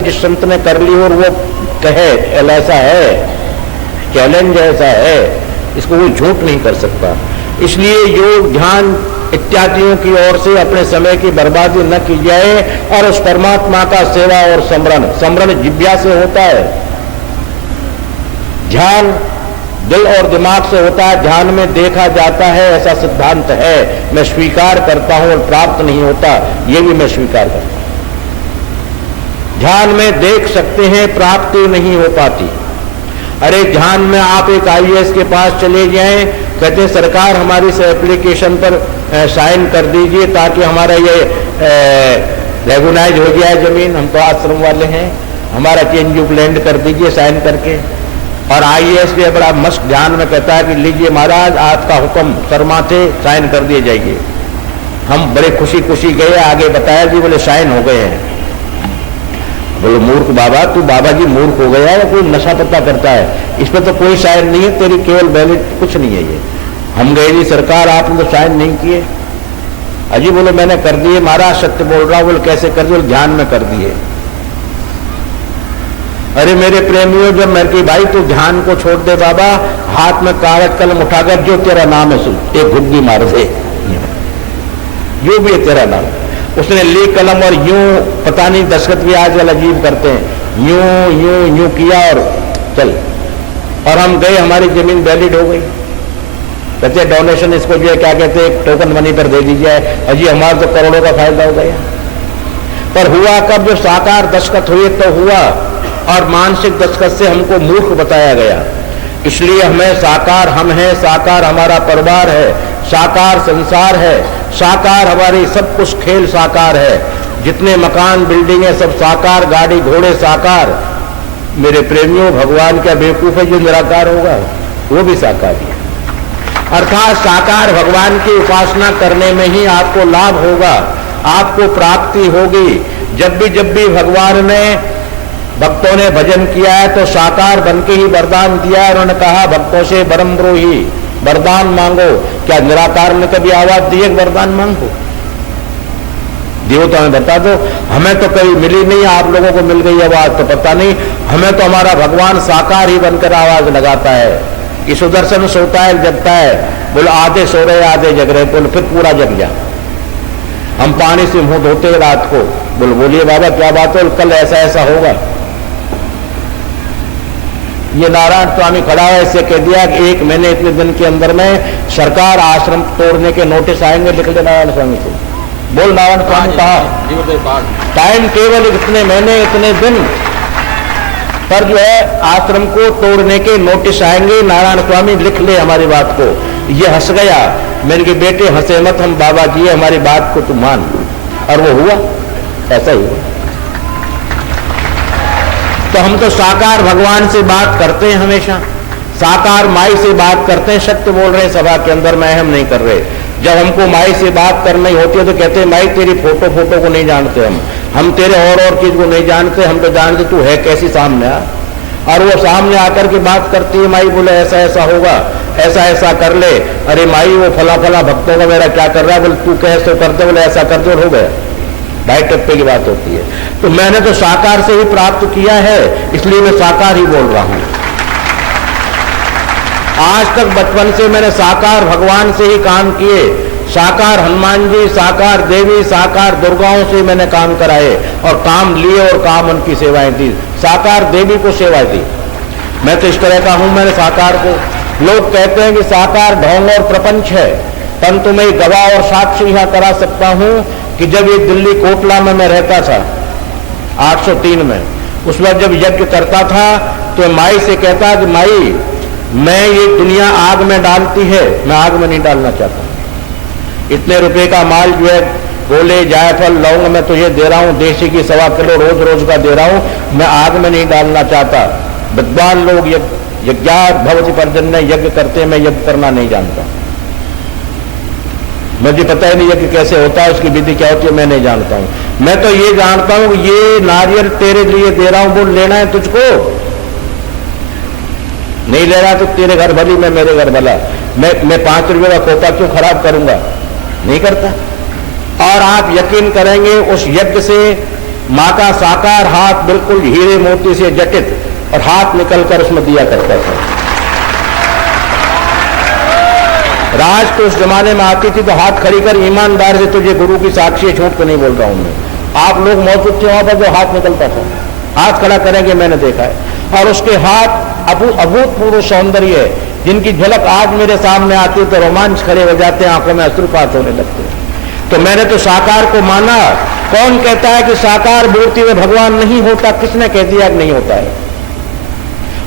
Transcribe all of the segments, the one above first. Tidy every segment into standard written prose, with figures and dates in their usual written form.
जिस संत ने कर ली और वो कहे ऐसा है, चैलेंज ऐसा है, इसको कोई झूठ नहीं कर सकता। इसलिए योग ध्यान इत्यादियों की ओर से अपने समय की बर्बादी न की जाए और उस परमात्मा का सेवा और समरण जिह्वा से होता है। ध्यान दिल और दिमाग से होता है, ध्यान में देखा जाता है, ऐसा सिद्धांत है, मैं स्वीकार करता हूं, और प्राप्त नहीं होता, ये भी मैं स्वीकार करता हूं। ध्यान में देख सकते हैं, प्राप्ति नहीं हो पाती। अरे ध्यान में आप एक IAS के पास चले जाएं, कहते सरकार हमारी इस एप्लीकेशन पर साइन कर दीजिए ताकि हमारा ये रेगुनाइज हो जाए जमीन, हम तो आश्रम वाले हैं, हमारा चेंज ऑफ लैंड कर दीजिए साइन करके। और IAS भी बड़ा मस्त ध्यान में कहता है कि लीजिए महाराज आपका हुक्म, शर्माते साइन कर दिए जाइए। हम बड़े खुशी खुशी गए, आगे बताया जी बोले साइन हो गए हैं। बोलो मूर्ख बाबा, तू बाबा जी मूर्ख हो गया है, कोई नशा पत्ता करता है, इस पर तो कोई साइन नहीं है, तेरी केवल वैलिड कुछ नहीं है ये। हम गए जी सरकार आपने तो साइन नहीं किए। अजी बोले मैंने कर दिए महाराज, सत्य बोल रहा हूं। बोले कैसे कर दिए? ध्यान में कर दिए। अरे मेरे प्रेमियों, जब मैं कि भाई तू ध्यान को छोड़ दे बाबा, हाथ में कागज कलम उठाकर जो तेरा नाम है सुन, एक घुग्गी मार दे, जो भी है तेरा नाम। उसने ली कलम और यूं, पता नहीं दस्तखत भी आजकल अजीब करते हैं, यूं यूं यूं किया और चल, और हम गए, हमारी जमीन वैलिड हो गई। कहते डोनेशन इसको जो है क्या कहते हैं, टोकन मनी पर दे दीजिए। अजी हमारा तो करोड़ों का फायदा हो गया। पर हुआ कब? जो साकार दस्तखत हुए तो हुआ, और मानसिक दस्तखत से हमको मूर्ख बताया गया। इसलिए हमें साकार हम हैं, साकार हमारा परिवार है, साकार संसार है, साकार हमारी सब कुछ खेल साकार है, जितने मकान बिल्डिंगें सब साकार, गाड़ी घोड़े साकार। मेरे प्रेमियों, भगवान क्या बेवकूफ है जो निराकार होगा? वो भी साकार ही है। अर्थात साकार भगवान की उपासना करने में ही आपको लाभ होगा, आपको प्राप्ति होगी। जब भी भगवान ने भक्तों ने भजन किया है तो साकार बन के ही वरदान दिया है। उन्होंने कहा भक्तों से बरम ब्रोही, वरदान मांगो। क्या निराकार ने कभी आवाज दी है वरदान मांगो? देवता में बता दो, हमें तो कभी मिली नहीं, आप लोगों को मिल गई आवाज तो पता नहीं। हमें तो हमारा भगवान साकार ही बनकर आवाज लगाता है कि सुदर्शन सोता है जगता है। बोले आधे सो रहे आधे जग रहे, बोले फिर पूरा जग जा। हम पानी से मुंह धोते रात को, बोले बोलिए बाबा क्या बात है? कल ऐसा ऐसा होगा। ये नारायण स्वामी खड़ा है, इससे कह दिया कि 1 महीने इतने दिन के अंदर में सरकार आश्रम तोड़ने के नोटिस आएंगे, लिख दे नारायण स्वामी को। बोल नारायण स्वामी कहा टाइम केवल इतने महीने इतने दिन पर जो है आश्रम को तोड़ने के नोटिस आएंगे, नारायण स्वामी लिख ले हमारी बात को। ये हंस गया। मैंने कहा बेटे हंसे मत, हम बाबा जी हमारी बात को तू मान। और वो हुआ, ऐसा ही हुआ। तो हम तो साकार भगवान से बात करते हैं, हमेशा साकार माई से बात करते हैं। सत्य बोल रहे हैं सभा के अंदर, मैं हम नहीं कर रहे। जब हमको माई से बात करनी होती है तो कहते हैं माई तेरी फोटो को नहीं जानते हम तेरे और चीज को नहीं जानते, हम तो जानते तू है कैसी सामने आ। और वो सामने आकर के बात करती है, माई बोले ऐसा ऐसा होगा, ऐसा ऐसा कर ले। अरे माई वो फला फला भक्तों का मेरा क्या कर रहा है? बोले तू कैसे करते? बोले ऐसा करते हो गया। 2.5 टप्पे की बात होती है। तो मैंने तो साकार से ही प्राप्त किया है, इसलिए मैं साकार ही बोल रहा हूं। आज तक बचपन से मैंने साकार भगवान से ही काम किए। साकार हनुमान जी, साकार देवी, साकार दुर्गाओं से मैंने काम कराए और काम लिए और काम उनकी सेवाएं दी। साकार देवी को सेवाएं दी। मैं तो इस तरह का हूं। मैंने साकार को, लोग कहते हैं कि साकार ढोंग और प्रपंच है, परंतु मैं गवाह और साक्षी यहां करा सकता हूं कि जब ये दिल्ली कोटला में मैं रहता था 803 में, उस वक्त जब यज्ञ करता था तो माई से कहता कि माई मैं ये दुनिया आग में डालती है, मैं आग में नहीं डालना चाहता। इतने रुपए का माल जो है गोले जायफल लौंग मैं तुझे दे रहा हूं, देसी की 1.25 किलो रोज रोज का दे रहा हूं, मैं आग में नहीं डालना चाहता। विद्वान लोग यज्ञात भवति पर्जन्य यज्ञ करते, मैं यज्ञ करना नहीं जानता। मुझे पता ही नहीं यज्ञ कैसे होता है, उसकी विधि क्या होती है, मैं नहीं जानता हूं। मैं तो ये जानता हूं ये नारियल तेरे लिए दे रहा हूं, बोल लेना है तुझको, नहीं ले रहा तो तेरे घर भली, मैं मेरे घर भला। मैं 5 रुपए का खोता क्यों खराब करूंगा? नहीं करता। और आप यकीन करेंगे उस यज्ञ से माँ का साकार हाथ बिल्कुल हीरे मोती से जटित और हाथ निकलकर उसमें दिया करता था। राज तो उस जमाने में आती थी तो हाथ खड़ी कर ईमानदार से तुझे गुरु की साक्षी झूठ तो नहीं बोल रहा हूं मैं, आप लोग मौजूद थे वहां पर जो हाथ निकलता था, हाथ खड़ा करेंगे मैंने देखा है। और उसके हाथ अभूतपूर्व सौंदर्य है जिनकी झलक आज मेरे सामने आती है तो रोमांच खड़े हो जाते हैं, आंखों में अश्रुपात होने लगते हैं। तो मैंने तो साकार को माना। कौन कहता है कि साकार मूर्ति में भगवान नहीं होता? किसने कह दिया कि नहीं होता है?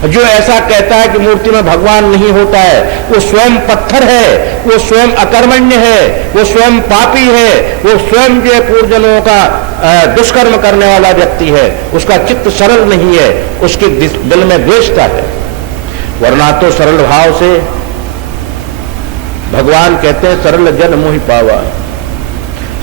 जो ऐसा कहता है कि मूर्ति में भगवान नहीं होता है वो स्वयं पत्थर है, वो स्वयं अकर्मण्य है, वो स्वयं पापी है, वो स्वयं जो पूर्वजनों का दुष्कर्म करने वाला व्यक्ति है, उसका चित्त सरल नहीं है, उसके दिल में द्वेषता है। वरना तो सरल भाव से भगवान कहते हैं सरल जन मोहि पावा,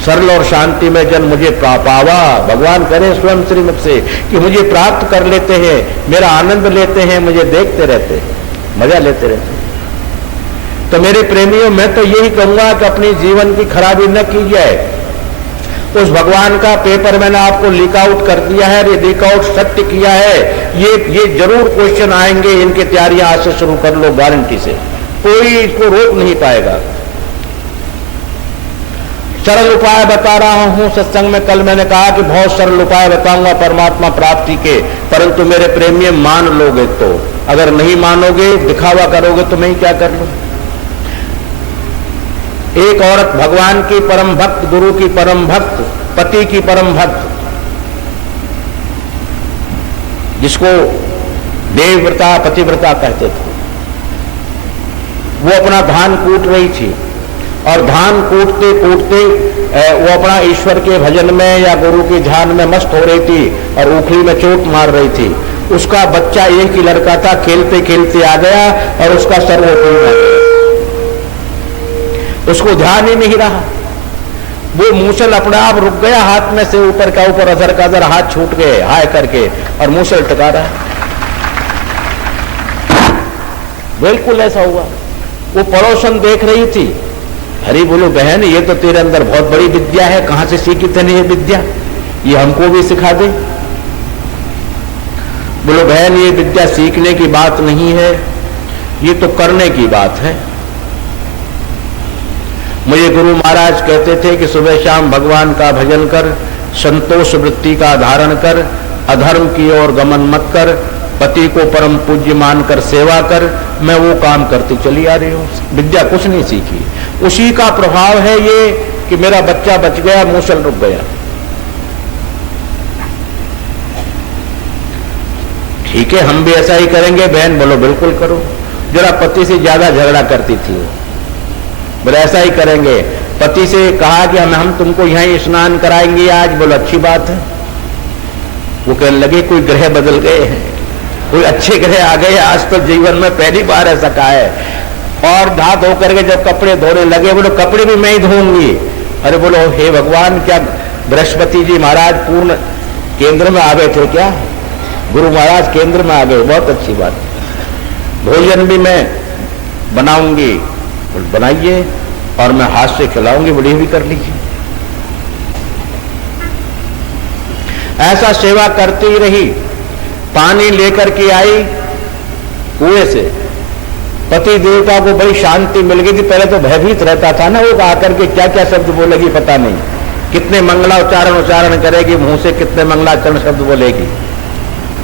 सरल और शांति में जन मुझे पावा। भगवान करें स्वयं श्रीमुख से कि मुझे प्राप्त कर लेते हैं, मेरा आनंद लेते हैं, मुझे देखते रहते हैं, मजा लेते रहते हैं। तो मेरे प्रेमियों, मैं तो यही कहूंगा कि अपनी जीवन की खराबी न की जाए। उस भगवान का पेपर मैंने आपको लीक आउट कर दिया है, ये लीक आउट सत्य किया है। ये जरूर क्वेश्चन आएंगे, इनकी तैयारियां आज से शुरू कर लो, गारंटी से कोई इसको रोक नहीं पाएगा। सरल उपाय बता रहा हूं सत्संग में। कल मैंने कहा कि बहुत सरल उपाय बताऊंगा परमात्मा प्राप्ति के, परंतु मेरे प्रेमी मान लोगे तो, अगर नहीं मानोगे दिखावा करोगे तो मैं क्या कर लूं। एक औरत भगवान की परम भक्त, गुरु की परम भक्त, पति की परम भक्त, जिसको देवव्रता पतिव्रता कहते थे, वो अपना धान कूट रही थी और धान कूटते कूटते वो अपना ईश्वर के भजन में या गुरु के ध्यान में मस्त हो रही थी और उखली में चोट मार रही थी। उसका बच्चा एक ही लड़का था, खेलते खेलते आ गया और उसका सर वो टूट गया। उसको ध्यान ही नहीं रहा, वो मूसल अपने आप रुक गया, हाथ में से ऊपर का ऊपर अधर का अधर हाथ छूट गए हाय करके, और मूसल टका रहा। बिल्कुल ऐसा हुआ। वो पड़ोसन देख रही थी, अरे बोलो बहन ये तो तेरे अंदर बहुत बड़ी विद्या है, कहां से सीखी तूने ये विद्या, ये हमको भी सिखा दे। बोलो बहन ये विद्या सीखने की बात नहीं है, ये तो करने की बात है। मुझे गुरु महाराज कहते थे कि सुबह शाम भगवान का भजन कर, संतोष वृत्ति का धारण कर, अधर्म की ओर गमन मत कर, पति को परम पूज्य मानकर सेवा कर। मैं वो काम करती चली आ रही हूं, विद्या कुछ नहीं सीखी। उसी का प्रभाव है ये कि मेरा बच्चा बच गया, मूसल रुक गया। ठीक है हम भी ऐसा ही करेंगे बहन? बोलो बिल्कुल करो। जरा पति से ज्यादा झगड़ा करती थी वो, बोले ऐसा ही करेंगे। पति से कहा कि हम तुमको यहीं स्नान कराएंगे आज। बोलो अच्छी बात है। वो कहने लगे कोई ग्रह बदल गए हैं, कोई अच्छे ग्रह आ गए, आज तो जीवन में पहली बार ऐसा कहा है। और नहा धो करके जब कपड़े धोने लगे, बोलो कपड़े भी मैं ही धोऊंगी। अरे बोलो हे भगवान, क्या बृहस्पति जी महाराज पूर्ण केंद्र में आ गए थे क्या? गुरु महाराज केंद्र में आ गए, बहुत अच्छी बात। भोजन भी मैं बनाऊंगी, बनाइए, और मैं हाथ से खिलाऊंगी, बड़ी भी कर लीजिए। ऐसा सेवा करती रही। पानी लेकर के आई कुएं से, पति देवता को बड़ी शांति मिल गई थी। पहले तो भयभीत रहता था ना, वो आकर के क्या क्या शब्द बोलेगी पता नहीं, कितने मंगलाउच्चारण करेगी, मुंह से कितने मंगलाचरण शब्द बोलेगी।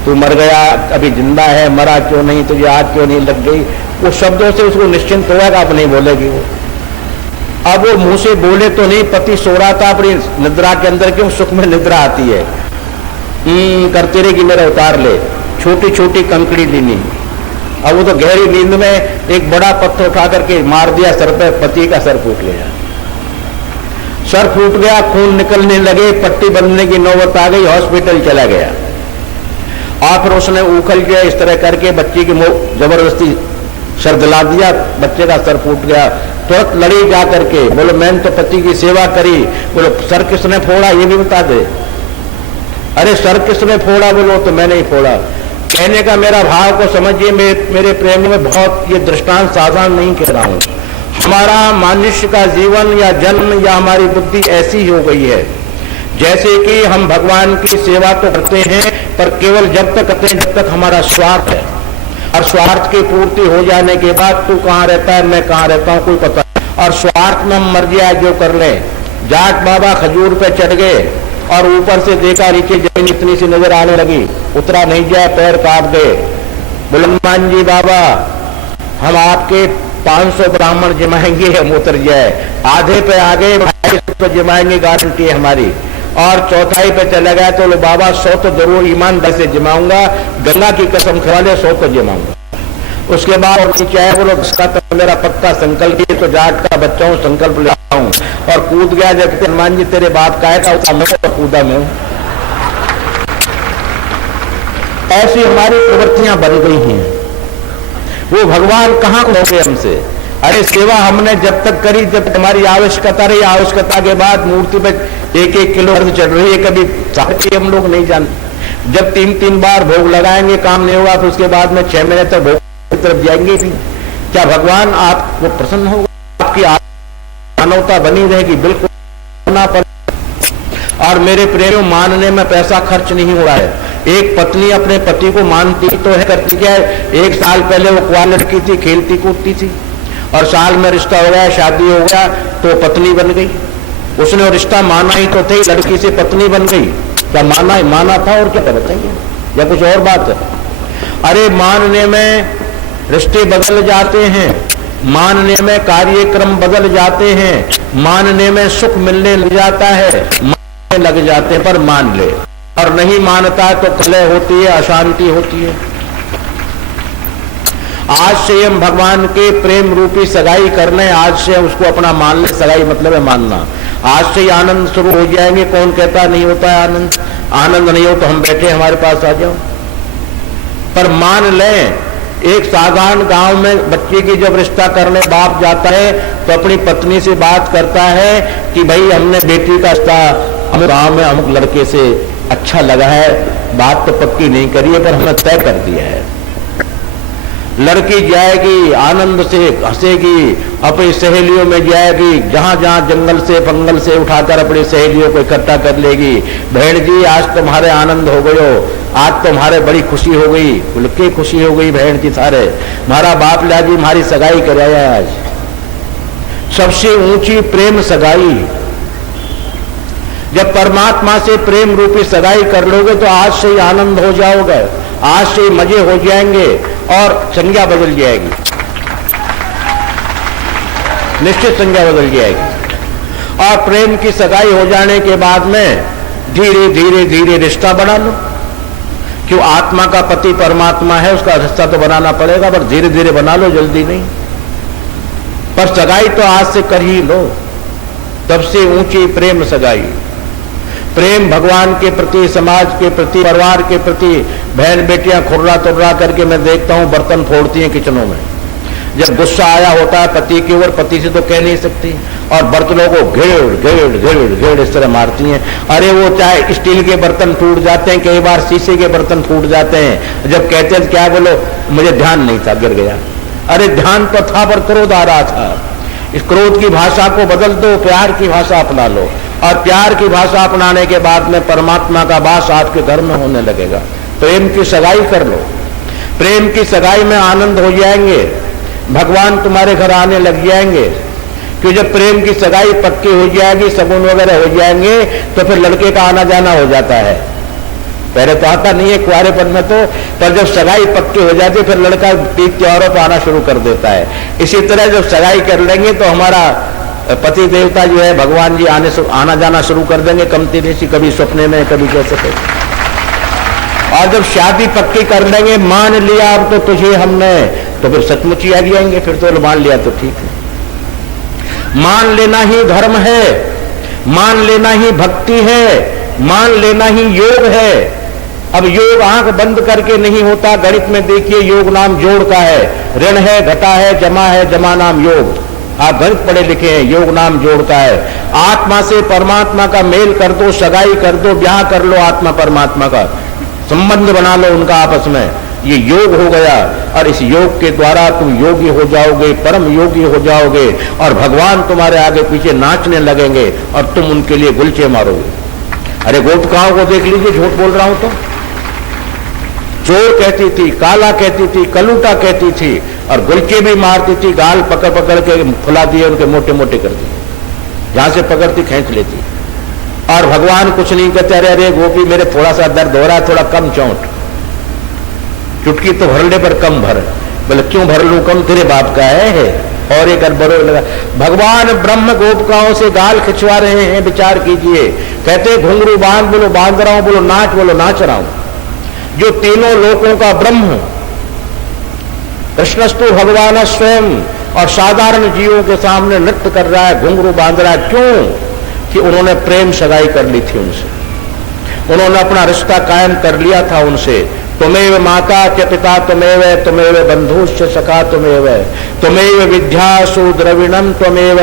तू मर गया, अभी जिंदा है, मरा क्यों नहीं, तुझे आग क्यों नहीं लग गई, वो शब्दों से उसको निश्चिंत होगा, अब नहीं बोलेगी वो। अब वो मुंह से बोले तो नहीं, पति सो रहा था अपनी निद्रा के अंदर, क्यों सुख में निद्रा आती है, करती रहेगी मेरा उतार ले, छोटी छोटी कंकड़ी लेनी। अब वो तो गहरी नींद में एक बड़ा पत्थर उठा करके मार दिया सर पे, पति का सर फूट गया। सर फूट गया, खून निकलने लगे, पट्टी बंधने की नौबत आ गई, हॉस्पिटल चला गया। और फिर उसने उखल के इस तरह करके बच्ची की जबरदस्ती सर दिला दिया, बच्चे का सर फूट गया। तुरंत लड़ी जा करके, बोलो मैंने तो पति की सेवा करी। बोलो सर किसने फोड़ा ये भी बता दे। अरे सर किसने फोड़ा? बोलो तो मैंने ही फोड़ा। कहने का मेरा भाव को समझिए मेरे प्रेम में, बहुत ये दृष्टांत साधारण नहीं कह रहा हूं। हमारा मनुष्य का जीवन या जन्म या हमारी बुद्धि ऐसी हो गई है जैसे कि हम भगवान की सेवा तो करते हैं, पर केवल जब तक करते हैं जब तक हमारा स्वार्थ है, और स्वार्थ की पूर्ति हो जाने के बाद तू कहाँ रहता है, मैं कहाँ रहता हूँ, कोई पता नहीं। और स्वार्थ में हम मर जाए जो कर ले। जाट बाबा खजूर पे चढ़ गए और ऊपर से देखा नीचे जमीन इतनी सी नजर आने लगी, उतरा नहीं जाए, पैर काट गए। बुलंदमान जी बाबा, हम आपके 500 ब्राह्मण जमाएंगे, हम उतर जाए। आधे पे आ गए, 250 तो जमाएंगे, गारंटी है हमारी। और चौथाई पे चला गया तो बाबा 100 तो जरूर ईमानदार से जमाऊंगा, गंगा की कसम खा ले 100 तो जमाऊंगा। उसके बाद चाहे बोलो उसका तो मेरा पक्का संकल्प है, तो जाट का बच्चा हूं, संकल्प ले हूं। और कूद गया, जब हनुमान जी तेरे बाप का है था, मैं तो कूदा में हूं। ऐसी हमारी प्रवृत्तियां बन गई हैं। वो भगवान कहां खोगे हमसे? अरे सेवा हमने जब तक करी जब हमारी आवश्यकता रही, आवश्यकता के बाद मूर्ति पे 1-1 किलो अर्घ चढ़ रही है, कभी सारे हम लोग नहीं जानते। जब 3-3 बार भोग लगाएंगे काम नहीं होगा, तो उसके बाद में 6 महीने तक भोग की तरफ जाएंगे भी। क्या भगवान आपको प्रसन्न होगा? आपकी मानवता बनी रहेगी? बिल्कुल ना। पर और मेरे प्रेमियों, मानने में पैसा खर्च नहीं हो रहा है। एक पत्नी अपने पति को मानती तो है, करती क्या है, 1 साल पहले वो कुआं लड़की थी, खेलती कूदती थी, और साल में रिश्ता हो गया, शादी हो गया तो पत्नी बन गई। उसने रिश्ता माना ही तो थे, लड़की से पत्नी बन गई। क्या माना था और क्या बताइए, या कुछ और बात है? अरे मानने में रिश्ते बदल जाते हैं, मानने में कार्यक्रम बदल जाते हैं, मानने में सुख मिलने लग जाता है, मानने लग जाते हैं, पर मान ले। और नहीं मानता तो कलह होती है, अशांति होती है। आज से हम भगवान के प्रेम रूपी सगाई करने, आज से उसको अपना मान ले। सगाई मतलब है मानना। आज से ही आनंद शुरू हो जाएंगे। कौन कहता नहीं होता है आनंद? आनंद नहीं हो तो हम बैठे हमारे पास आ जाओ। पर मान लें, एक साधारण गांव में बच्चे की जब रिश्ता करने बाप जाता है तो अपनी पत्नी से बात करता है कि भाई हमने बेटी का रिश्ता हम गांव में अमुक लड़के से अच्छा लगा है, बात तो पक्की नहीं करी है पर हमने तय कर दिया है। लड़की जाएगी, आनंद से हंसेगी, अपनी सहेलियों में जाएगी, जहां जहां जंगल से पंगल से उठाकर अपनी सहेलियों को इकट्ठा कर लेगी। बहन जी आज तुम्हारे आनंद हो गयो, आज तुम्हारे बड़ी खुशी हो गई, खुल के खुशी हो गई बहन जी सारे। हमारा बाप ला जी हमारी सगाई कराया आज। सबसे ऊंची प्रेम सगाई। जब परमात्मा से प्रेम रूपी सगाई कर लोगे तो आज से ही आनंद हो जाओगे, आज से ही मजे हो जाएंगे और संज्ञा बदल जाएगी, निश्चित संज्ञा बदल जाएगी। और प्रेम की सगाई हो जाने के बाद में धीरे धीरे धीरे रिश्ता बना लो। क्यों? आत्मा का पति परमात्मा है, उसका रिश्ता तो बनाना पड़ेगा, पर धीरे धीरे बना लो, जल्दी नहीं। पर सगाई तो आज से कर ही लो। तब से ऊंची प्रेम सगाई। प्रेम भगवान के प्रति, समाज के प्रति, परिवार के प्रति। बहन बेटियां खुर्रा तुर्रा करके मैं देखता हूं बर्तन फोड़ती हैं किचनों में। जब गुस्सा आया होता है पति की ओर, पति से तो कह नहीं सकती, और बर्तनों को घेड़ इस तरह मारती हैं। अरे वो चाहे स्टील के बर्तन टूट जाते हैं, कई बार शीशे के बर्तन टूट जाते हैं। जब कहते हैं क्या बोलो, मुझे ध्यान नहीं था, गिर गया। अरे ध्यान तो था पर क्रोध आ रहा था। इस क्रोध की भाषा को बदल दो, प्यार की भाषा अपना लो, और प्यार की भाषा अपनाने के बाद में परमात्मा का वास आपके घर में होने लगेगा। प्रेम की सगाई कर लो। प्रेम की सगाई में आनंद हो जाएंगे, भगवान तुम्हारे घर आने लग जाएंगे। कि जब प्रेम की सगाई पक्की हो जाएगी, सगुन वगैरह हो जाएंगे, तो फिर लड़के का आना जाना हो जाता है। पहले तो आता नहीं है कुंवारेपन में तो, पर जब सगाई पक्की हो जाती है फिर लड़का तीज त्योहारों पर आना शुरू कर देता है। इसी तरह जब सगाई कर लेंगे तो हमारा पति देवता जो है भगवान जी आना जाना शुरू कर देंगे, कमती नहीं, कभी सपने में, कभी कैसे कैसे। और जब शादी पक्की कर लेंगे, मान लिया अब तो तुझे हमने, तो फिर सचमुच ही आ जाएंगे। फिर तो मान लिया तो ठीक है। मान लेना ही धर्म है, मान लेना ही भक्ति है, मान लेना ही योग है। अब योग आंख बंद करके नहीं होता। गणित में देखिए योग नाम जोड़ का है, ऋण है, घटा है, जमा नाम योग। आप गणित पढ़े लिखे हैं, योग नाम जोड़ का है। आत्मा से परमात्मा का मेल कर दो, सगाई कर दो, ब्याह कर लो, आत्मा परमात्मा का संबंध बना लो उनका आपस में, ये योग हो गया। और इस योग के द्वारा तुम योगी हो जाओगे, परम योगी हो जाओगे, और भगवान तुम्हारे आगे पीछे नाचने लगेंगे और तुम उनके लिए गुलचे मारोगे। अरे गोपिकाओं को देख लीजिए, झूठ बोल रहा हूं तो। चोर कहती थी, काला कहती थी, कलूटा कहती थी, और गुलके भी मारती थी, गाल पकड़ पकड़ के फुला दिए, उनके मोटे मोटे कर दिए, जहां से पकड़ती खींच लेती। और भगवान कुछ नहीं कहते, अरे अरे गोपी मेरे थोड़ा सा दर्द हो रहा है, थोड़ा कम चौंट, चुटकी तो भरने पर कम भर। बोले क्यों भर लूं कम, तेरे बाप का है। और एक बड़ो लगा। भगवान ब्रह्म गोपिकाओं से गाल खिंचवा रहे हैं, विचार कीजिए। कहते घुंघरू बांध, बोलो बांध रहा हूं, बोलो नाच, बोलो नाच रहा हूं। जो तीनों लोकों का ब्रह्म कृष्णस्तु भगवान स्वयं और साधारण जीवों के सामने नृत्य कर रहा है, घुंघरू बांध रहा है। क्यों? कि उन्होंने प्रेम सगाई कर ली थी उनसे, उन्होंने अपना रिश्ता कायम कर लिया था उनसे। तुमेव माता च पिता तुमेव, तुमेव बंधुश्च सखा तुमेव, तुमेव विद्यासु द्रविणम तुमेव,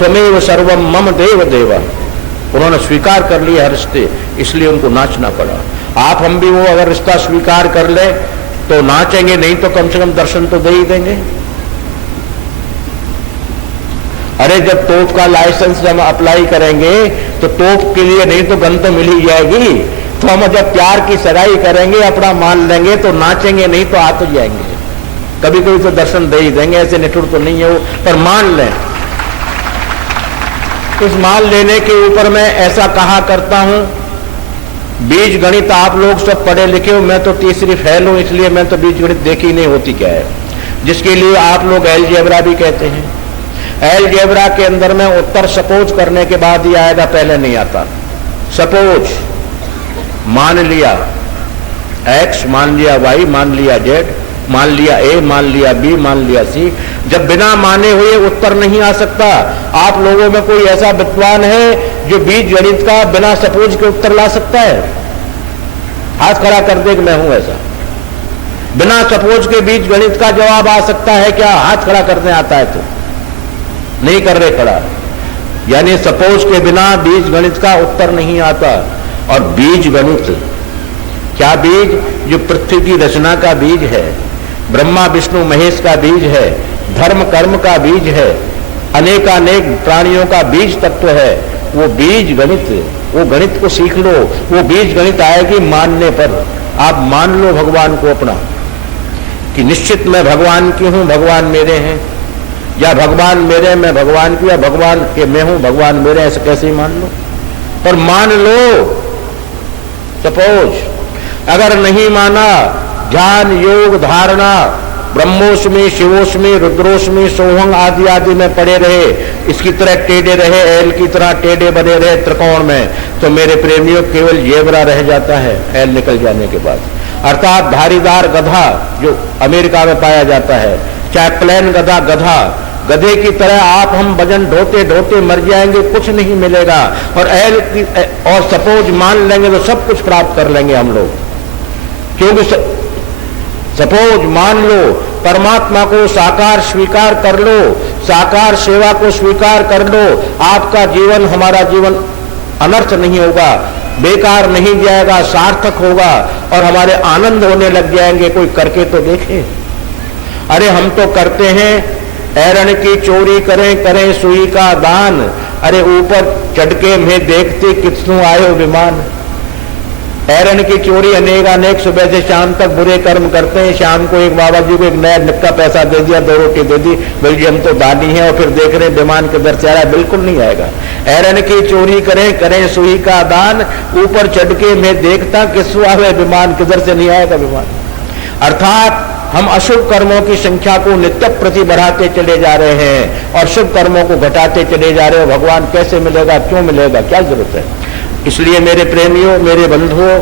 तुमेव सर्वम मम देव देव। उन्होंने स्वीकार कर लिया रिश्ते, इसलिए उनको नाचना पड़ा। आप हम भी वो अगर रिश्ता स्वीकार कर ले तो नाचेंगे, नहीं तो कम से कम दर्शन तो दे ही देंगे। अरे जब तोप का लाइसेंस जब अप्लाई करेंगे तो तोप के लिए नहीं तो गन तो मिल ही जाएगी। तो हम जब प्यार की सगाई करेंगे, अपना मान लेंगे तो नाचेंगे, नहीं तो आ तो जाएंगे। कभी कभी तो दर्शन दे ही देंगे, ऐसे निठुर तो नहीं है वो, पर मान लें। इस मान लेने के ऊपर मैं ऐसा कहा करता हूं, बीज गणित आप लोग सब पढ़े लिखे हो, मैं तो तीसरी फेल हूं, इसलिए मैं तो बीज गणित देखी नहीं होती क्या है, जिसके लिए आप लोग अलजेब्रा भी कहते हैं। अलजेब्रा के अंदर में उत्तर सपोज करने के बाद ही आएगा, पहले नहीं आता। सपोज मान लिया x, मान लिया y, मान लिया z, मान लिया a, मान लिया b, मान लिया c। जब बिना माने हुए उत्तर नहीं आ सकता। आप लोगों में कोई ऐसा विद्वान है जो बीज गणित का बिना सपोज के उत्तर ला सकता है? हाथ खड़ा कर दे कि मैं हूं ऐसा। बिना सपोज के बीज गणित का जवाब आ सकता है क्या? हाथ खड़ा करने आता है तो नहीं कर रहे खड़ा। यानी सपोज के बिना बीज गणित का उत्तर नहीं आता। और बीज गणित क्या? बीज जो पृथ्वी की रचना का बीज है, ब्रह्मा विष्णु महेश का बीज है, धर्म कर्म का बीज है, अनेकानेक प्राणियों का बीज तत्व है, वो बीज गणित। वो गणित को सीख लो, वो बीज गणित आएगी मानने पर। आप मान लो भगवान को अपना, कि निश्चित मैं भगवान की हूं, भगवान मेरे हैं, या भगवान मेरे मैं भगवान की, या भगवान के मैं हूं भगवान मेरे, ऐसे कैसे ही मान लो, पर मान लो। सपोज अगर नहीं माना, ध्यान योग धारणा ब्रह्मोस्मि शिवोस्मि रुद्रोस्मि सोहंग आदि आदि में पड़े रहे, इसकी तरह टेढ़े रहे, एल की तरह टेढ़े बने रहे त्रिकोण में, तो मेरे प्रेमियों केवल जेबरा रह जाता है एल निकल जाने के बाद। अर्थात धारीदार गधा जो अमेरिका में पाया जाता है, चाहे प्लेन गधा, गधा गधे की तरह आप हम वजन ढोते ढोते मर जाएंगे, कुछ नहीं मिलेगा। और और सपोज मान लेंगे तो सब कुछ प्राप्त कर लेंगे हम लोग, क्योंकि सपोज मान लो, परमात्मा को साकार स्वीकार कर लो, साकार सेवा को स्वीकार कर लो, आपका जीवन हमारा जीवन अनर्थ नहीं होगा, बेकार नहीं जाएगा, सार्थक होगा और हमारे आनंद होने लग जाएंगे। कोई करके तो देखे। अरे हम तो करते हैं, ऐरण की चोरी करें करें सुई का दान, अरे ऊपर चढ़ के मैं देखते कितनों आयो विमान। ऐरण की चोरी अनेक सुबह से शाम तक बुरे कर्म करते हैं, शाम को एक बाबा जी को एक नया निक्का पैसा दे दिया, 2 रोटी दे दी, बोल जी हम तो दानी हैं, और फिर देख रहे विमान किधर से आ रहा है, बिल्कुल नहीं आएगा। ऐरण की चोरी करें करें सुई का दान, ऊपर चढ़ के मैं देखता किसो आवे विमान, किधर से नहीं आएगा विमान। अर्थात हम अशुभ कर्मों की संख्या को नित्य प्रति बढ़ाते चले जा रहे हैं और शुभ कर्मों को घटाते चले जा रहे हो। भगवान कैसे मिलेगा, क्यों मिलेगा, क्या जरूरत है? इसलिए मेरे प्रेमियों, मेरे बंधुओं,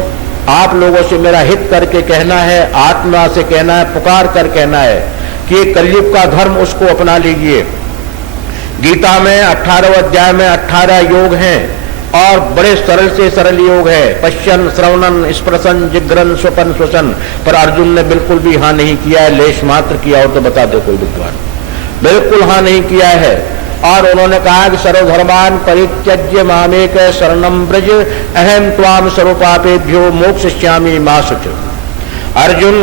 आप लोगों से मेरा हित करके कहना है, आत्मा से कहना है, पुकार कर कहना है कि कलयुग का धर्म उसको अपना लीजिए। गीता में 18वें अध्याय में 18 योग हैं और बड़े सरल से सरल योग है। पश्यन श्रवणन स्पर्शन जिग्रन स्वपन श्वसन, पर अर्जुन ने बिल्कुल भी हाँ नहीं किया है, लेश मात्र किया हो तो बता दो कोई विद्वान। बिल्कुल हाँ नहीं किया है। और उन्होंने कहा कि सर्वधर्मान परित्यज्य मामेक शरणम ब्रज अहम त्वाम सर्वपापेभ्यो मोक्षयिष्यामि मा शुच। अर्जुन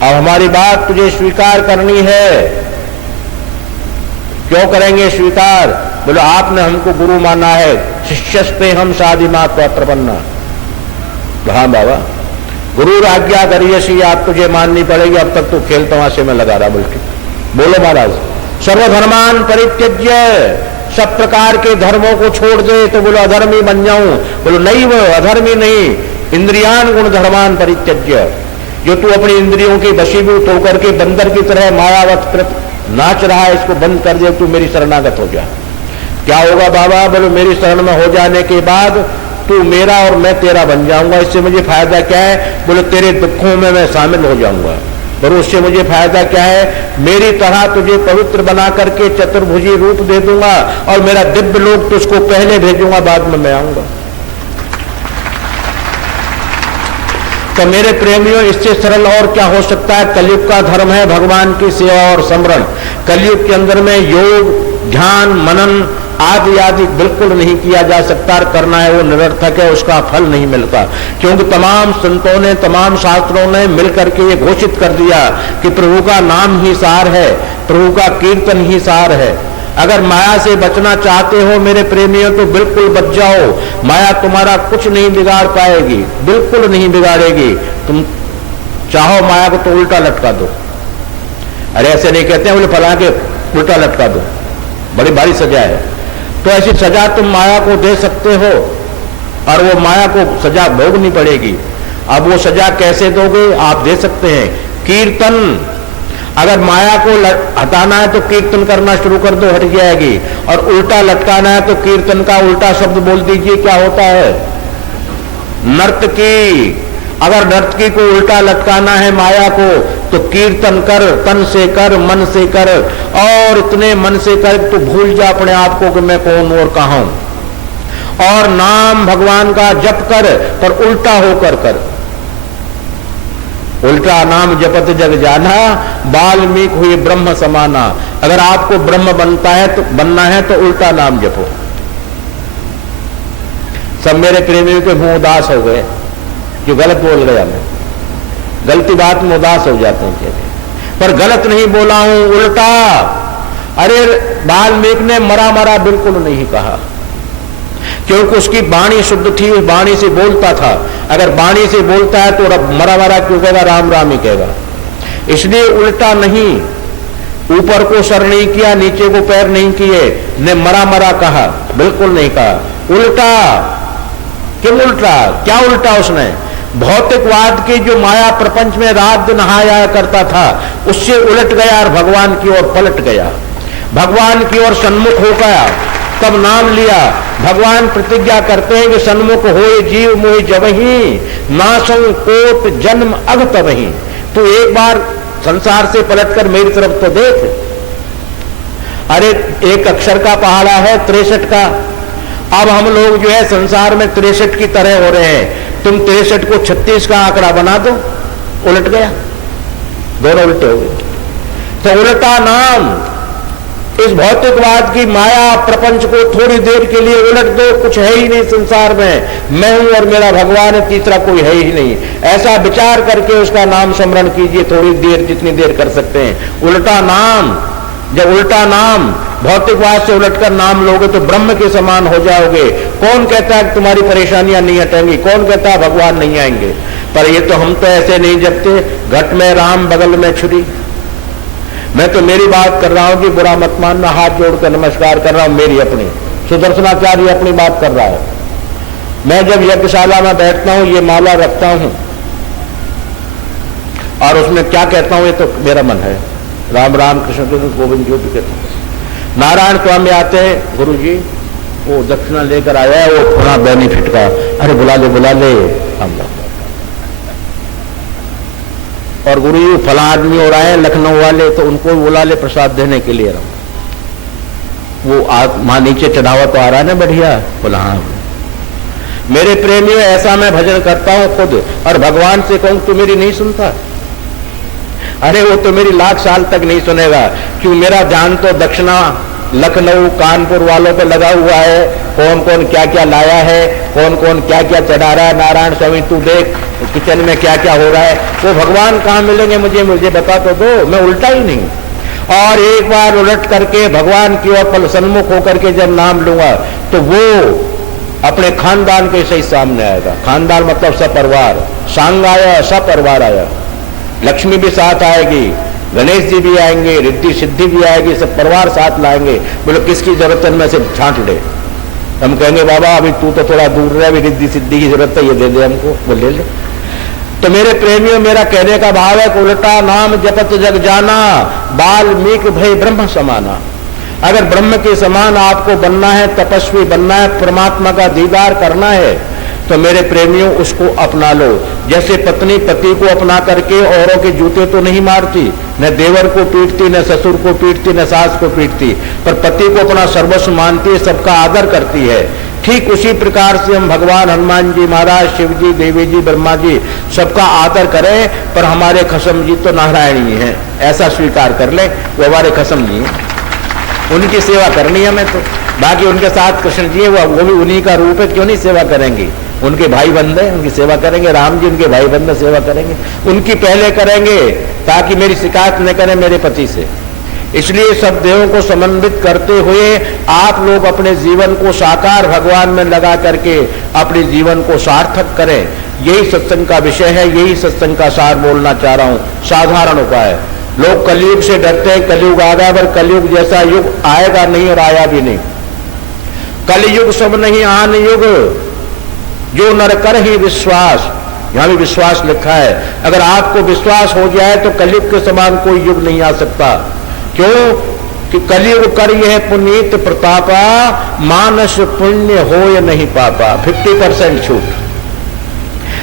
अब हमारी बात तुझे स्वीकार करनी है। क्यों करेंगे स्वीकार? बोलो आपने हमको गुरु माना है, शिष्यस्ते हम साधिमात प्रपन्ना। हाँ बाबा, गुरु आज्ञा करिए, आप तुझे माननी पड़ेगी, अब तक तो खेल तमाशे में लगा रहा बोलके। बोलो महाराज, सर्वधर्मान परित्यज्य, सब प्रकार के धर्मों को छोड़ दे तो बोलो अधर्मी बन जाऊं। बोलो नहीं, वो अधर्मी नहीं, इंद्रियान गुण धर्मान परित्यज्य। जो तू अपनी इंद्रियों की वशीभूत होकर के बंदर की तरह मायावत नाच रहा है, इसको बंद कर दे, तू मेरी शरणागत हो जा। क्या होगा बाबा? बोलो मेरी शरण में हो जाने के बाद तू मेरा और मैं तेरा बन जाऊंगा। इससे मुझे फायदा क्या है? बोले तेरे दुखों में मैं शामिल हो जाऊंगा। पर उससे मुझे फायदा क्या है? मेरी तरह तुझे पवित्र बना करके चतुर्भुजी रूप दे दूंगा और मेरा दिव्य लोक तुझको पहले भेजूंगा, बाद में मैं आऊंगा। तो मेरे प्रेमियों, इससे सरल और क्या हो सकता है? कलयुग का धर्म है भगवान की सेवा और स्मरण। कलयुग के अंदर में योग, ध्यान, मनन आदि आदि बिल्कुल नहीं किया जा सकता। करना है वो निरर्थक है, उसका फल नहीं मिलता। क्योंकि तमाम संतों ने, तमाम शास्त्रों ने मिलकर के ये घोषित कर दिया कि प्रभु का नाम ही सार है, प्रभु का कीर्तन ही सार है। अगर माया से बचना चाहते हो मेरे प्रेमियों तो बिल्कुल बच जाओ। माया तुम्हारा कुछ नहीं बिगाड़ पाएगी, बिल्कुल नहीं बिगाड़ेगी। तुम चाहो माया को तो उल्टा लटका दो। अरे ऐसे नहीं कहते हैं बोले फला के उल्टा लटका दो, बड़ी भारी सजा है। तो ऐसी सजा तुम माया को दे सकते हो और वो माया को सजा भोगनी पड़ेगी। अब वो सजा कैसे दोगे? आप दे सकते हैं कीर्तन। अगर माया को हटाना है तो कीर्तन करना शुरू कर दो, हट जाएगी। और उल्टा लटकाना है तो कीर्तन का उल्टा शब्द बोल दीजिए, क्या होता है? नर्तकी। अगर नर्तकी को उल्टा लटकाना है माया को तो कीर्तन कर, तन से कर, मन से कर, और इतने मन से कर तो भूल जा अपने आप को कि मैं कौन और कहां हूं। और नाम भगवान का जप कर, पर उल्टा होकर कर। उल्टा नाम जपत जग जाना, वाल्मीकि हुए ब्रह्म समाना। अगर आपको ब्रह्म बनना है तो उल्टा नाम जपो। सब मेरे प्रेमियों के मुंह उदास हो गए, जो गलत बोल गया मैं। गलती बात में उदास हो जाते हैं कहते, पर गलत नहीं बोला हूं, उल्टा। अरे वाल्मीकि ने मरा मरा बिल्कुल नहीं कहा, क्योंकि उसकी वाणी शुद्ध थी, उस वाणी से बोलता था। अगर वाणी से बोलता है तो मरा मरा क्यों कहेगा? राम राम ही कहेगा। इसलिए उल्टा नहीं, ऊपर को सर नहीं किया, नीचे को पैर नहीं किए, ने मरा मरा कहा, बिल्कुल नहीं कहा। उल्टा। क्यों उल्टा? क्या उल्टा? उसने भौतिकवाद की जो माया प्रपंच में रात दिन नहाया करता था, उससे उलट गया और भगवान की ओर पलट गया, भगवान की ओर सन्मुख हो गया। तब नाम लिया। भगवान प्रतिज्ञा करते हैं कि सन्मुख होए जीव मोहि जबहि, नासं कोट जन्म अग तबहि। तू एक बार संसार से पलटकर मेरी तरफ तो देख। अरे एक अक्षर का पहाड़ा है 63 का। अब हम लोग जो है संसार में 63 की तरह हो रहे हैं। तुम 63 को 36 का आंकड़ा बना दो, उलट गया, दोनों उल्टे हो गए। तो उल्टा नाम। इस भौतिकवाद की माया प्रपंच को थोड़ी देर के लिए उलट दो, कुछ है ही नहीं संसार में, मैं हूं और मेरा भगवान है, तीसरा कोई है ही नहीं। ऐसा विचार करके उसका नाम स्मरण कीजिए थोड़ी देर, जितनी देर कर सकते हैं। उल्टा नाम। जब उल्टा नाम, भौतिकवाद से उलटकर नाम लोगे तो ब्रह्म के समान हो जाओगे। कौन कहता है कि तुम्हारी परेशानियां नहीं हटेंगी? कौन कहता है भगवान नहीं आएंगे? पर ये तो हम तो ऐसे नहीं जपते, घट में राम बगल में छुरी। मैं तो मेरी बात कर रहा हूं कि बुरा मत मानना, हाथ जोड़कर नमस्कार कर रहा हूं, मेरी अपनी। सुदर्शनाचार्य अपनी बात कर रहा है। मैं जब यज्ञशाला में बैठता हूं, ये माला रखता हूं और उसमें क्या कहता हूं, ये तो मेरा मन है। राम राम कृष्ण कृष्ण गोविंद जो भी कहता हूं। नारायण स्वामी आते हैं, गुरु जी वो दक्षिणा लेकर आया है, वो थोड़ा बेनिफिट का। अरे बुला ले हम। और गुरु जी फला आदमी हो रहा है लखनऊ वाले, तो उनको बुला ले प्रसाद देने के लिए। वो वहां नीचे चढ़ावा तो आ रहा है ना बढ़िया, बोला हाँ। मेरे प्रेमियों, ऐसा मैं भजन करता हूं खुद, और भगवान से कहूं तू मेरी नहीं सुनता? अरे वो तो मेरी लाख साल तक नहीं सुनेगा, क्यों? मेरा ध्यान तो दक्षिणा लखनऊ कानपुर वालों पे लगा हुआ है। कौन कौन क्या क्या लाया है, कौन कौन क्या क्या चढ़ा रहा है। नारायण स्वामी तू देख किचन में क्या क्या हो रहा है। वो भगवान कहाँ मिलेंगे मुझे बता तो दो। मैं उल्टा ही नहीं। और एक बार उलट करके भगवान की ओर पल सन्मुख होकर के जब नाम लूंगा तो वो अपने खानदान के सही सामने आएगा। खानदान मतलब सपरिवार, सांग आया सपरिवार आया, लक्ष्मी भी साथ आएगी, गणेश जी भी आएंगे, रिद्धि सिद्धि भी आएगी, सब परिवार साथ लाएंगे। बोलो किसकी जरूरत है, में से छांट ले। हम कहेंगे बाबा अभी तू तो थोड़ा दूर रहे, अभी रिद्धि सिद्धि की जरूरत है, ये दे दे हमको, वो ले ले। तो मेरे प्रेमियों, मेरा कहने का भाव है कि उल्टा नाम जपत जग जाना, वाल्मीकि भय ब्रह्म समाना। अगर ब्रह्म के समान आपको बनना है, तपस्वी बनना है, परमात्मा का दीदार करना है, तो मेरे प्रेमियों उसको अपना लो। जैसे पत्नी पति को अपना करके औरों के जूते तो नहीं मारती, न देवर को पीटती, न ससुर को पीटती, न सास को पीटती, पर पति को अपना सर्वस्व मानती है, सबका आदर करती है। ठीक उसी प्रकार से हम भगवान हनुमान जी महाराज, शिव जी, देवी जी, ब्रह्मा जी, सबका आदर करें, पर हमारे खसम जी तो नारायणी हैं, ऐसा स्वीकार कर ले, वो हमारे खसम जी हैं, उनकी सेवा करनी है हमें। तो बाकी उनके साथ कृष्ण जी है, वो भी उन्हीं का रूप है, क्यों नहीं सेवा करेंगे? उनके भाई बंदे, उनकी सेवा करेंगे। राम जी उनके भाई बंदे, सेवा करेंगे, उनकी पहले करेंगे ताकि मेरी शिकायत न करें मेरे पति से। इसलिए सब देवों को समन्वित करते हुए आप लोग अपने जीवन को साकार भगवान में लगा करके अपने जीवन को सार्थक करें। यही सत्संग का विषय है, यही सत्संग का सार बोलना चाह रहा हूं। साधारण उपाय, लोग कलयुग से डरते हैं, कलयुग आ गया, पर कलयुग जैसा युग आएगा नहीं और आया भी नहीं। कलयुग सब नहीं आन युग, जो नर कर ही विश्वास, यहां भी विश्वास लिखा है। अगर आपको विश्वास हो जाए तो कलयुग के समान कोई युग नहीं आ सकता। क्यों कि कलयुग कर यह पुनीत प्रतापा, मानस पुण्य होय नहीं पापा। 50% छूट।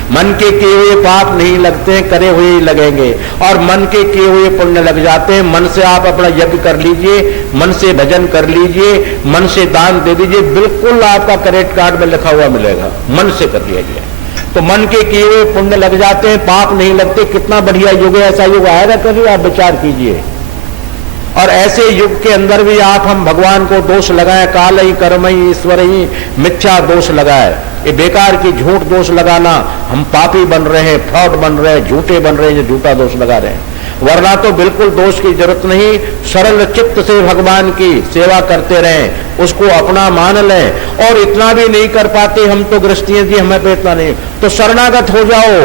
मन के किए हुए पाप नहीं लगते, करे हुए ही लगेंगे, और मन के किए हुए पुण्य लग जाते हैं। मन से आप अपना यज्ञ कर लीजिए, मन से भजन कर लीजिए, मन से दान दे दीजिए, बिल्कुल आपका क्रेडिट कार्ड में लिखा हुआ मिलेगा, मन से कर लिया जाए तो मन के किए हुए पुण्य लग जाते हैं, पाप नहीं लगते। कितना बढ़िया युग है, ऐसा युग आएगा कभी? आप विचार कीजिए। और ऐसे युग के अंदर भी आप हम भगवान को दोष लगाएं, काल ही कर्म ही ईश्वर ही मिथ्या दोष लगाए, ये बेकार की झूठ दोष लगाना, हम पापी बन रहे हैं, फ्रॉड बन रहे हैं, झूठे बन रहे हैं, जो झूठा दोष लगा रहे हैं। वरना तो बिल्कुल दोष की जरूरत नहीं, सरल चित्त से भगवान की सेवा करते रहें, उसको अपना मान लें। और इतना भी नहीं कर पाते हम तो गृहस्थी जी, हमें पे इतना नहीं, तो शरणागत हो जाओ।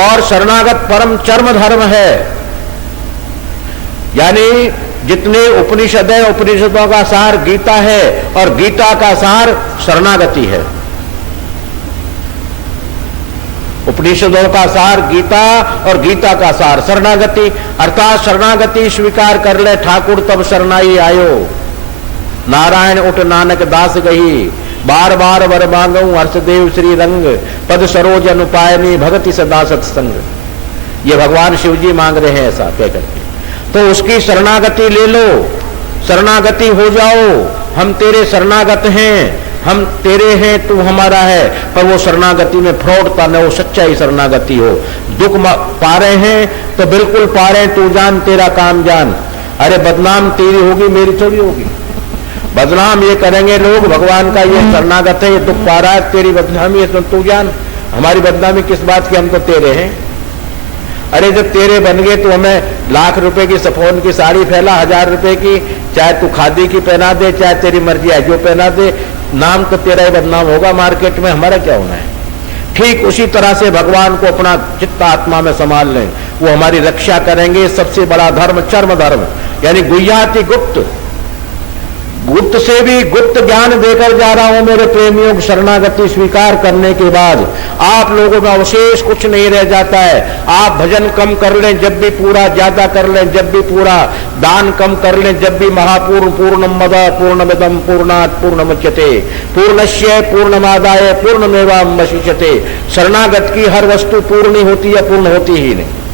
और शरणागत परम चर्म धर्म है। यानी जितने उपनिषद है, उपनिषदों का सार गीता है, और गीता का सार शरणागति है। उपनिषदों का सार गीता और गीता का सार शरणागति, अर्थात शरणागति स्वीकार कर ले ठाकुर तब शरणाई आयो, नारायण उठ नानक दास गही, बार बार वर मांगू हर्षदेव श्री रंग, पद सरोज अनुपायनी भगति सदा सत्संग। ये भगवान शिव जी मांग रहे हैं ऐसा कह करके। तो उसकी शरणागति ले लो, शरणागति हो जाओ। हम तेरे शरणागत हैं, हम तेरे हैं, तू हमारा है। पर वो शरणागति में फ्रॉड का न, वो सच्चाई शरणागति हो। दुख पा रहे हैं तो बिल्कुल पा रहे हैं, तू जान तेरा काम जान। अरे बदनाम तेरी होगी, मेरी थोड़ी होगी। बदनाम ये करेंगे लोग, भगवान का ये शरणागत है, ये दुख पा रहा है, तेरी बदनामी है तो तू जान। हमारी बदनामी किस बात की, हम तो तेरे हैं। अरे जब तेरे बन गए तो हमें लाख रुपए की सफोन की साड़ी फैला, 1000 रुपए की, चाहे तू खादी की पहना दे, चाहे तेरी मर्जी है जो पहना दे, नाम तो तेरा ही बदनाम होगा मार्केट में, हमारा क्या होना है। ठीक उसी तरह से भगवान को अपना चित्त आत्मा में संभाल लें, वो हमारी रक्षा करेंगे। सबसे बड़ा धर्म चर्म धर्म, यानी गुह्याति गुप्त, गुप्त से भी गुप्त ज्ञान देकर जा रहा हूं मेरे प्रेमियों। शरणागति स्वीकार करने के बाद आप लोगों में अवशेष कुछ नहीं रह जाता है। आप भजन कम कर लें जब भी पूरा, ज्यादा कर लें जब भी पूरा, दान कम कर लें जब भी महापूर्ण, पूर्णम मद पूर्णमिदम पूर्णात् पूर्णमुच्यते पूर्णस्य पूर्णमादाय पूर्णमेवावशिष्यते। शरणागत की हर वस्तु पूर्ण होती है, पूर्ण होती ही नहीं।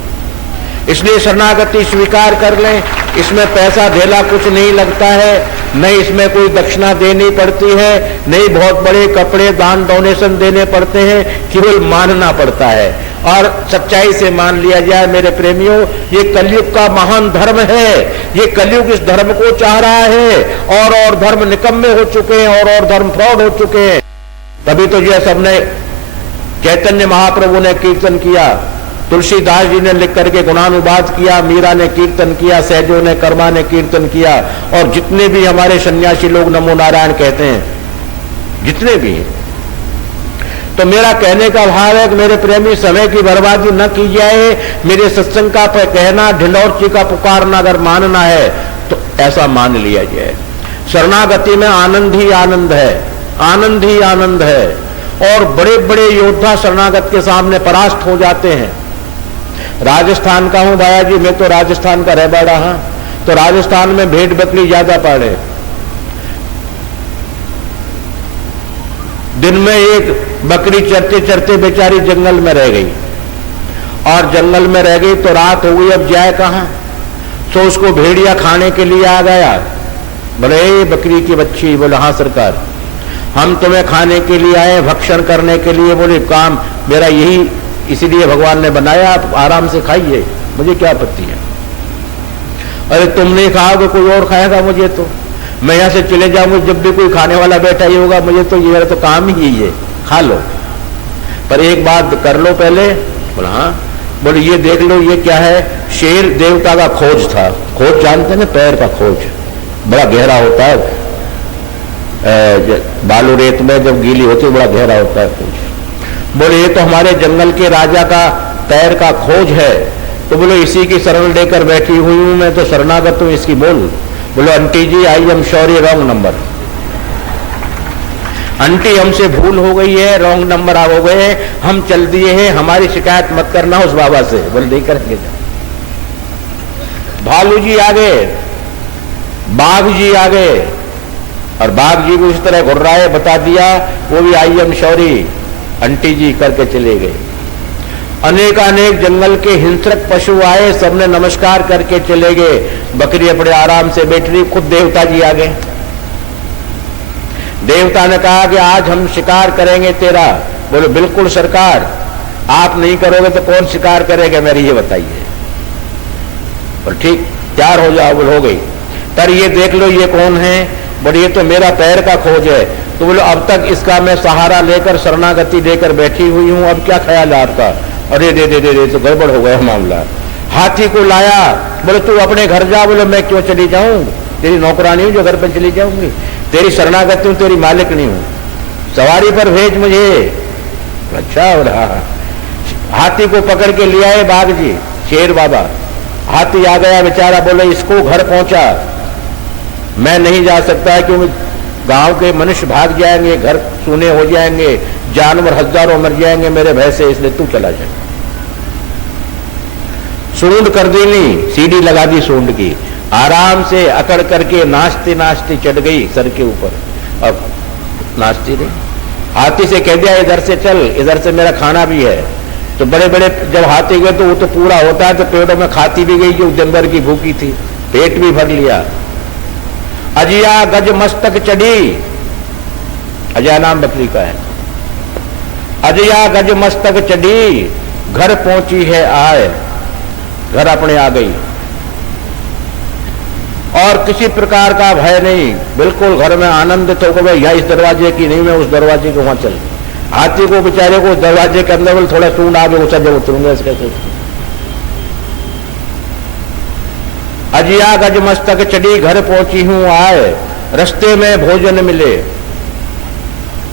इसलिए शरणागति स्वीकार कर लें। इसमें पैसा धेला कुछ नहीं लगता है, नहीं इसमें कोई दक्षिणा देनी पड़ती है, नहीं बहुत बड़े कपड़े दान डोनेशन देने पड़ते हैं, केवल मानना पड़ता है और सच्चाई से मान लिया जाए। मेरे प्रेमियों, ये कलयुग का महान धर्म है। ये कलयुग इस धर्म को चाह रहा है, और धर्म निकम्मे हो चुके हैं, और धर्म फ्रॉड हो चुके हैं। तभी तो ये सबने चैतन्य महाप्रभु ने कीर्तन किया, तुलसीदास जी ने लिख करके गुणानुवाद किया, मीरा ने कीर्तन किया, सहजो ने कर्मा ने कीर्तन किया, और जितने भी हमारे सन्यासी लोग नमो नारायण कहते हैं, जितने भी हैं। तो मेरा कहने का भाव है कि मेरे प्रेमी, समय की बर्बादी न की जाए। मेरे सत्संग का कहना, ढिंडौर का पुकारना अगर मानना है तो ऐसा मान लिया जाए। शरणागति में आनंद ही आनंद है, आनंद ही आनंद है। और बड़े बड़े योद्धा शरणागत के सामने परास्त हो जाते हैं। राजस्थान का हूं भाया जी, मैं तो राजस्थान का रहबा रहा, तो राजस्थान में भेड़ बकरी ज्यादा पाले। दिन में एक बकरी चरते चरते बेचारी जंगल में रह गई, और जंगल में रह गई तो रात हो गई, अब जाए कहां? तो उसको भेड़िया खाने के लिए आ गया। बोले बकरी की बच्ची, बोले हाँ सरकार, हम तुम्हें खाने के लिए आए, भक्षण करने के लिए। बोले काम मेरा यही, इसीलिए भगवान ने बनाया, आप आराम से खाइए, मुझे क्या आपत्ति है। अरे तुम नहीं खाओगे कोई और खाएगा, मुझे तो, मैं यहां से चले जाऊंगा, जब भी कोई खाने वाला बैठा ही होगा, मुझे तो ये तो काम ही यही है, खा लो, पर एक बात कर लो पहले। बोला हाँ। बोले ये देख लो, ये क्या है? शेर देवता का खोज था। खोज जानते ना, पैर का खोज, बड़ा गहरा होता है, बालू रेत में जब गीली होती है बड़ा गहरा होता है खोज। बोले ये तो हमारे जंगल के राजा का पैर का खोज है। तो बोले इसी की शरण लेकर बैठी हुई हूं, मैं तो शरणागत हूं इसकी। बोलो aunty ji, I am sorry, wrong number. Aunty हमसे भूल हो गई है, रॉन्ग नंबर आ हो गए, हम चल दिए हैं, हमारी शिकायत मत करना उस बाबा से। बोले नहीं करेंगे। भालू जी आ गए, बाघ जी आ गए, और बाघ जी को इस तरह घुर्राए बता दिया, वो भी आई एम सॉरी आंटी जी करके चले गए। अनेक जंगल के हिंसक पशु आए, सबने नमस्कार करके चले गए। बकरी अपने आराम से बैठ रही, खुद देवता जी आ गए। देवता ने कहा कि आज हम शिकार करेंगे तेरा। बोले बिल्कुल सरकार, आप नहीं करोगे तो कौन शिकार करेगा, मेरी ये बताइए। बोले ठीक, तैयार हो जाओ। बोले हो गई। पर ये देख लो ये कौन है? बोले ये तो मेरा पैर का खोज है। तो बोले अब तक इसका मैं सहारा लेकर शरणागति लेकर बैठी हुई हूं, अब क्या ख्याल है आपका? अरे दे तो गड़बड़ हो गया मामला। हाथी को लाया। बोले तू अपने घर जा। बोले मैं क्यों चली जाऊं, तेरी नौकरानी हूं जो घर पर चली जाऊंगी, तेरी शरणागति हूं, तेरी मालिक नहीं हूं, सवारी पर भेज मुझे। अच्छा बोला। हाथी को पकड़ के ले आए बाघ जी, शेर बाबा। हाथी आ गया बेचारा। बोले इसको घर पहुंचा, मैं नहीं जा सकता है क्योंकि गांव के मनुष्य भाग जाएंगे, घर सूने हो जाएंगे, जानवर हजारों मर जाएंगे मेरे भय से, इसलिए तू चला जाए। सूंड कर दी, नहीं सीढ़ी लगा दी सूंड की, आराम से अकड़ करके नाचती नाचती चढ़ गई सर के ऊपर, और नाचती रही। हाथी से कह दिया इधर से चल, इधर से मेरा खाना भी है। तो बड़े बड़े जब हाथी गए तो वो तो पूरा होता है, तो पेड़ों में खाती भी गई जो जनवर की भूखी थी, पेट भी भर लिया। अजिया गज मस्तक चढ़ी, अजय नाम बकरी का है। अजिया गज मस्तक चढ़ी, घर पहुंची है आए, घर अपने आ गई, और किसी प्रकार का भय नहीं, बिल्कुल घर में आनंदित होकर भाई यह इस दरवाजे की नहीं, मैं उस दरवाजे को वहां चल। हाथी को बेचारे को दरवाजे के अंदर थोड़ा सूंड आ गया, जब उतरूंगा कैसे। अजिया गज मस्तक चढ़ी, घर पहुंची हूं आए, रस्ते में भोजन मिले,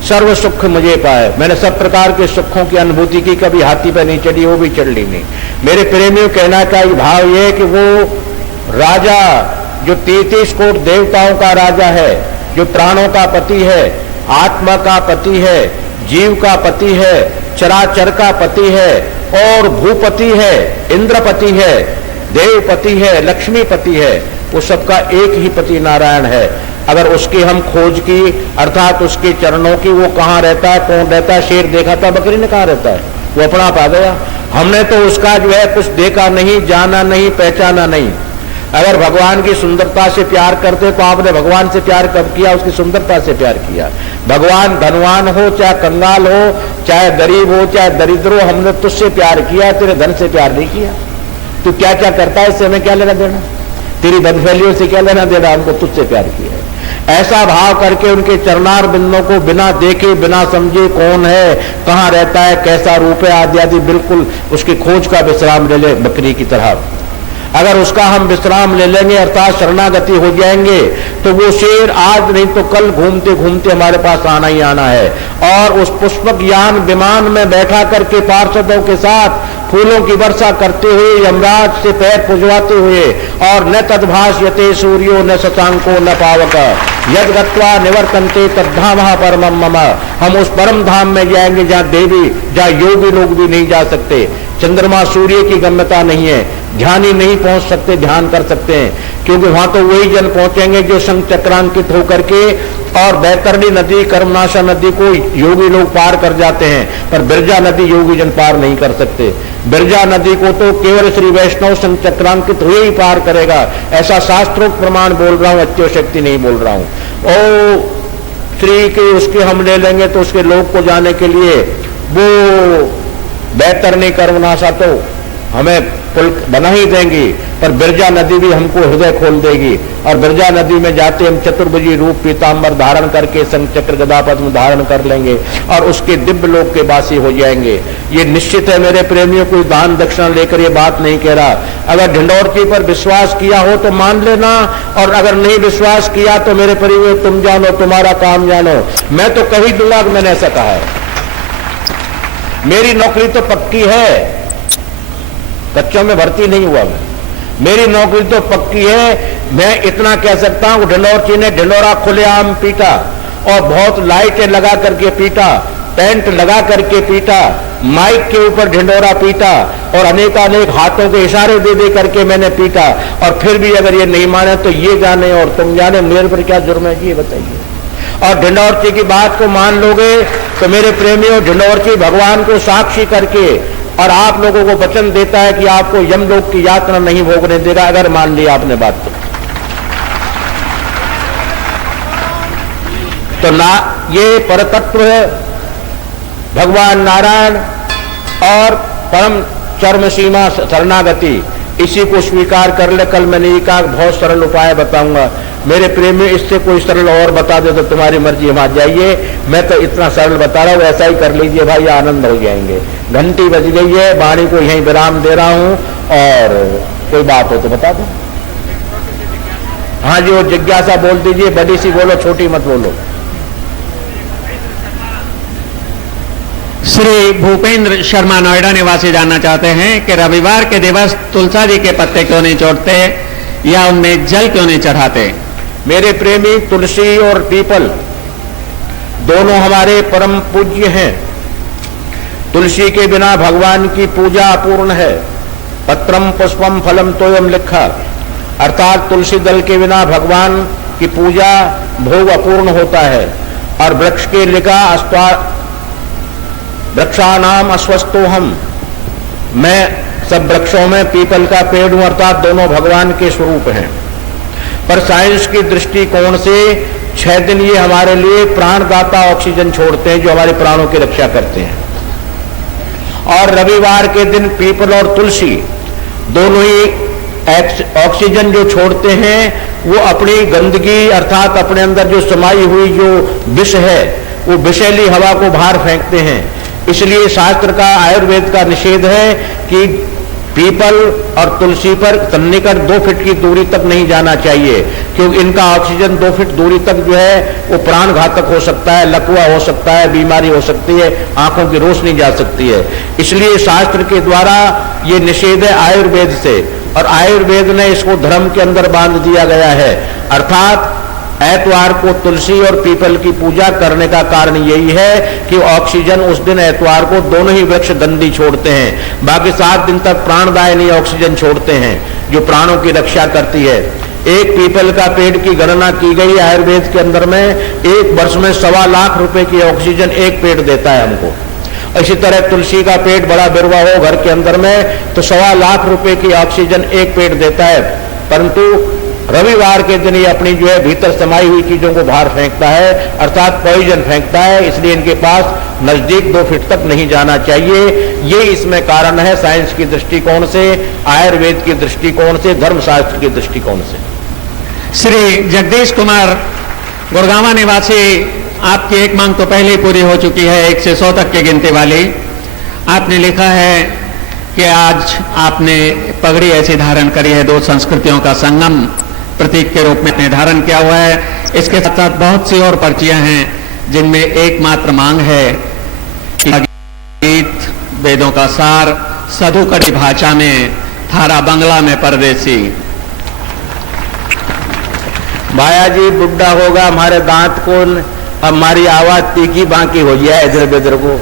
सर्व सुख मुझे पाए। मैंने सब प्रकार के सुखों की अनुभूति की, कभी हाथी पर नहीं चढ़ी, वो भी चढ़ ली नहीं। मेरे प्रेमियों कहना का भाव ये कि वो राजा जो 33 कोट देवताओं का राजा है, जो प्राणों का पति है, आत्मा का पति है, जीव का पति है, चराचर का पति है, और भूपति है, इंद्रपति है, देवपति है, लक्ष्मीपति है, वो सबका एक ही पति नारायण है। अगर उसकी हम खोज की, अर्थात उसके चरणों की, वो कहाँ रहता है, कौन रहता है? शेर देखा था, बकरी ने कहाँ रहता है? वो अपना आप आ गया। हमने तो उसका जो है कुछ देखा नहीं, जाना नहीं, पहचाना नहीं। अगर भगवान की सुंदरता से प्यार करते तो आपने भगवान से प्यार कब किया? उसकी सुंदरता से प्यार किया। भगवान धनवान हो चाहे कंगाल हो, चाहे गरीब हो चाहे दरिद्र हो, हमने तुझसे प्यार किया, तेरे धन से प्यार नहीं किया। तू क्या क्या करता है इससे हमें क्या लेना देना? तेरी बदफैलियों से क्या लेना देना? हमको तुझसे प्यार किया है। ऐसा भाव करके उनके चरणार बिंदों को बिना देखे बिना समझे कौन है, कहाँ रहता है, कैसा रूप है आदि आदि बिल्कुल उसकी खोज का विश्राम ले ले बकरी की तरह। अगर उसका हम विश्राम ले लेंगे अर्थात शरणागति हो जाएंगे तो वो शेर आज नहीं तो कल घूमते घूमते हमारे पास आना ही आना है। और उस पुष्पक यान विमान में बैठा करके पार्षदों के साथ फूलों की वर्षा करते हुए यमराज से पैर पुजवाते हुए और न तद्भाष्यते सूर्यो न शशांको न पावक यद गत्वा निवर्तन्ते तद्धामः परमं मम। हम उस परम धाम में जाएंगे जहाँ देवी जहाँ योगी लोग भी नहीं जा सकते। चंद्रमा सूर्य की गम्यता नहीं है, ध्यानी नहीं पहुंच सकते, ध्यान कर सकते हैं, क्योंकि वहां तो वही जन पहुंचेंगे जो शंख चक्रांकित होकर के और बैतरणी नदी कर्मनाशा नदी को योगी लोग पार कर जाते हैं, पर बिरजा नदी योगी जन पार नहीं कर सकते। बिरजा नदी को तो केवल श्री वैष्णव शंख चक्रांकित हुए ही पार करेगा, ऐसा शास्त्रोक्त प्रमाण बोल रहा हूं, अत्यो शक्ति नहीं बोल रहा हूं। ओ श्री के उसके हम ले लेंगे तो उसके लोक को जाने के लिए वो बैतरणी कर्मनाशा तो हमें पुल बना ही देंगी, पर बिरजा नदी भी हमको हृदय खोल देगी। और बिरजा नदी में जाते हम चतुर्भुजी रूप पीताम्बर धारण करके संग चक्र गदा पद्म धारण कर लेंगे और उसके दिव्य लोक के वासी हो जाएंगे। ये निश्चित है मेरे प्रेमियों, कोई दान दक्षिणा लेकर ये बात नहीं कह रहा। अगर ढिंडोरची पर विश्वास किया हो तो मान लेना, और अगर नहीं विश्वास किया तो मेरे परिवार तुम जानो, तुम्हारा काम जानो। मैं तो कह ही दूंगा कि मैंने ऐसा कहा है। मेरी नौकरी तो पक्की है, कच्चों में भर्ती नहीं हुआ मैं, मेरी नौकरी तो पक्की है। मैं इतना कह सकता हूं ढिंडोरची ने ढिंडोरा खुलेआम पीटा और बहुत लाइटें लगा करके पीटा, टेंट लगा करके पीटा, माइक के ऊपर ढिंडोरा पीटा और अनेकानेक हाथों के इशारे दे दे करके मैंने पीटा। और फिर भी अगर ये नहीं माने तो ये जाने और तुम जाने, मेरे पर क्या जुर्म है ये बताइए। और ढिंडोरची की बात को मान लोगे तो मेरे प्रेमियों, ढिंडोरची भगवान को साक्षी करके और आप लोगों को वचन देता है कि आपको यमलोक की यात्रा नहीं भोगने देगा, अगर मान लिया आपने बात तो ना ये परतत्व भगवान नारायण और परम चरम सीमा शरणागति, इसी को स्वीकार कर ले। कल मैंने ये कहा बहुत सरल उपाय बताऊंगा मेरे प्रेमी, इससे कोई सरल और बता दे तो तुम्हारी मर्जी, वहां जाइए। मैं तो इतना सरल बता रहा हूं, ऐसा ही कर लीजिए भाई, आनंद हो जाएंगे। घंटी बज गई है, वाणी को यहीं विराम दे रहा हूं, और कोई बात हो तो बता दो। हाँ जी, वो जिज्ञासा बोल दीजिए, बड़ी सी बोलो, छोटी मत बोलो। श्री भूपेंद्र शर्मा नोएडा निवासी जानना चाहते हैं कि रविवार के दिवस तुलसा जी के पत्ते क्यों नहीं छोड़ते या उनमें जल क्यों नहीं चढ़ाते। मेरे प्रेमी, तुलसी और पीपल दोनों हमारे परम पूज्य हैं। तुलसी के बिना भगवान की पूजा अपूर्ण है। पत्रम पुष्पम फलम तोयम लिखा, अर्थात तुलसी दल के बिना भगवान की पूजा भोग अपूर्ण होता है। और वृक्ष के लिखा वृक्षानाम अस्वस्थो हम, मैं सब वृक्षों में पीपल का पेड़ हूं, अर्थात दोनों भगवान के स्वरूप हैं। पर साइंस की दृष्टिकोण से 6 दिन ये हमारे लिए प्राणदाता ऑक्सीजन छोड़ते हैं, जो हमारे प्राणों की रक्षा करते हैं। और रविवार के दिन पीपल और तुलसी दोनों ही ऑक्सीजन जो छोड़ते हैं, वो अपनी गंदगी अर्थात अपने अंदर जो समाई हुई जो विष है, वो विषैली हवा को बाहर फेंकते हैं। इसलिए शास्त्र का, आयुर्वेद का निषेध है कि पीपल और तुलसी पर सन्निकट 2 फीट की दूरी तक नहीं जाना चाहिए, क्योंकि इनका ऑक्सीजन 2 फीट दूरी तक जो है वो प्राण घातक हो सकता है, लकवा हो सकता है, बीमारी हो सकती है, आंखों की रोशनी जा सकती है। इसलिए शास्त्र के द्वारा ये निषेध है आयुर्वेद से, और आयुर्वेद ने इसको धर्म के अंदर बांध दिया गया है। अर्थात एतवार को तुलसी और पीपल की पूजा करने का कारण यही है कि ऑक्सीजन उस दिन एतवार को दोनों ही वृक्ष गंदी छोड़ते हैं, बाकी 7 दिन तक प्राणदायिनी ऑक्सीजन छोड़ते हैं जो प्राणों की रक्षा करती है। एक पीपल का पेड़ की गणना की गई आयुर्वेद के अंदर में, 1 वर्ष में 1.25 लाख रुपए की ऑक्सीजन एक पेड़ देता है हमको। इसी तरह तुलसी का पेड़ बड़ा बिरवा हो घर के अंदर में तो 1.25 लाख रुपए की ऑक्सीजन एक पेड़ देता है। परंतु रविवार के दिन ये अपनी जो है भीतर समाई हुई चीजों को बाहर फेंकता है, अर्थात पॉइजन फेंकता है। इसलिए इनके पास नजदीक 2 फीट तक नहीं जाना चाहिए। ये इसमें कारण है साइंस की दृष्टिकोण से, आयुर्वेद की दृष्टिकोण से, धर्मशास्त्र के दृष्टिकोण से। श्री जगदीश कुमार गुड़गांवा निवासी आपकी एक मांग तो पहले ही पूरी हो चुकी है, 1 से 100 तक की गिनती वाली। आपने लिखा है कि आज आपने पगड़ी ऐसी धारण करी है, 2 संस्कृतियों का संगम प्रतीक के रूप में आपने धारण किया हुआ है। इसके साथ साथ बहुत सी और पर्चियां हैं जिनमें एकमात्र मांग है कि गीत, वेदों का सार, साधु कड़ी भाषा में, थारा बंगला में परदेसी। भाया जी बुढ़ा होगा, हमारे दांत को, हमारी आवाज तीखी बाकी हो जाए इधर बेधर को,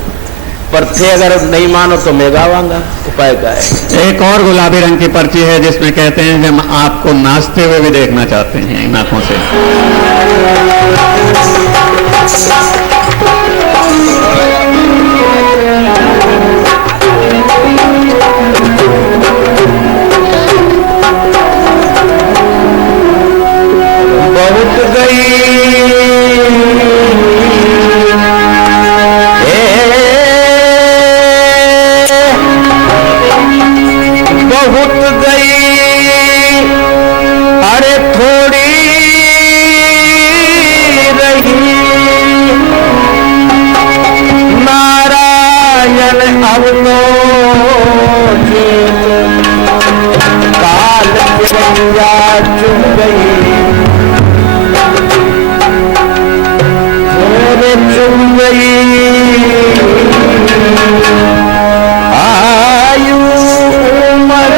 पर थे अगर नहीं मानो तो मैं गावांगा। उपाय क्या है? एक और गुलाबी रंग की पर्ची है जिसमें कहते हैं कि हम आपको नाचते हुए भी देखना चाहते हैं इन आंखों से। बहुत गई बहुत गई, अरे थोड़ी रही, नारायण अब तो काल पिरंजा चुन गई, थोड़े चुन गई आयु उम्र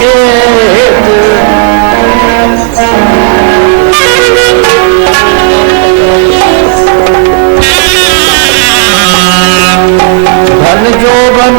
के, धन जोबन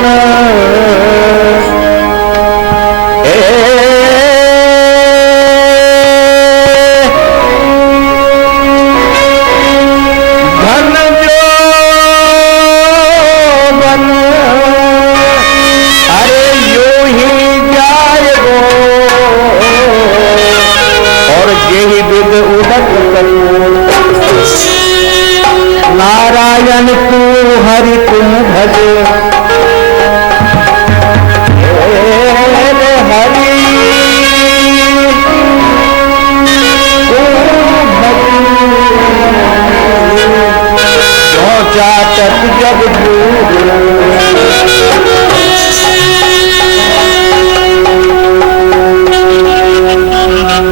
नारायण तू हरि तुम भज, हरि पहुंचा तक जब दूर,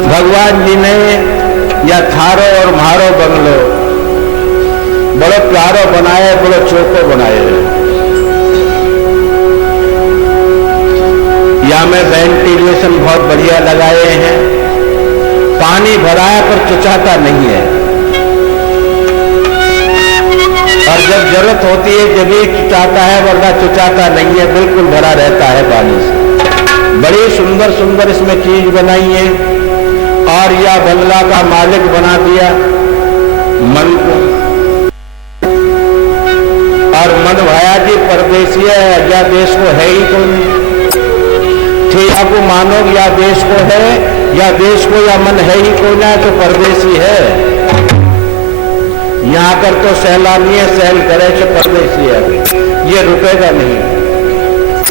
भगवान जी ने या थारो और मारो बंगलो बड़ो प्यारो बनाए, बड़ो चौको बनाए। या में वेंटिलेशन बहुत बढ़िया लगाए हैं, पानी भराया पर चुचाता नहीं है, और जब जरूरत होती है जब ही चुचाता है, वरना चुचाता नहीं है, बिल्कुल भरा रहता है पानी से। बड़ी सुंदर सुंदर इसमें चीज बनाई है, और यह बंगला का मालिक बना दिया मन को। और मन भाया जी परदेसी है, या देश को है ही कोई नहीं, ठीक आपको मानो या देश को है, या देश को या मन है ही कोई ना, तो परदेसी है। यहाँ कर तो सैलानी है, सैल करे तो परदेसी है, ये रुकेगा नहीं।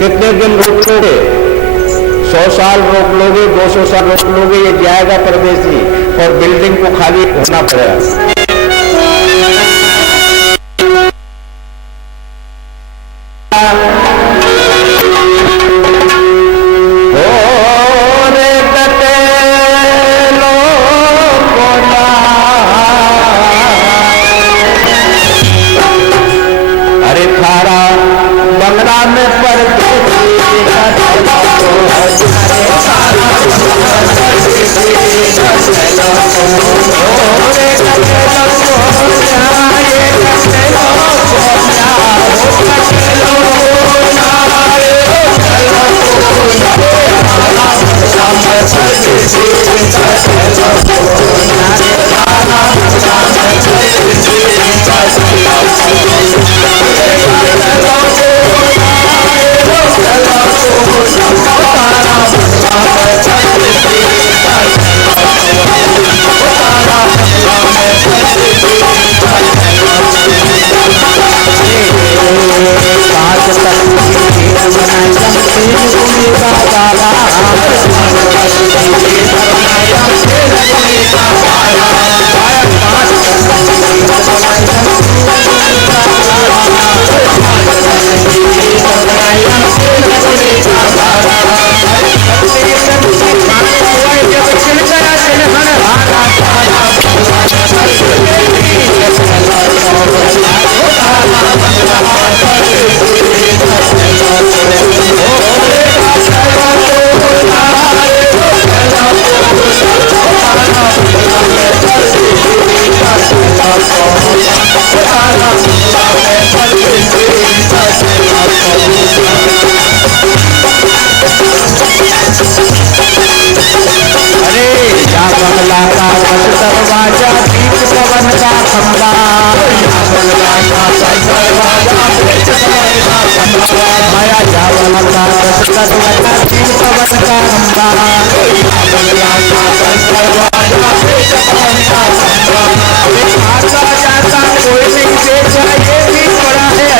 कितने दिन रोक लोगे? 100 साल रोक लोगे, 200 साल रोक लोगे, ये जाएगा परदेसी, और बिल्डिंग को खाली होना पड़ेगा। अरे थारा बंगला में कोई नहीं देखा, ये भी बड़ा है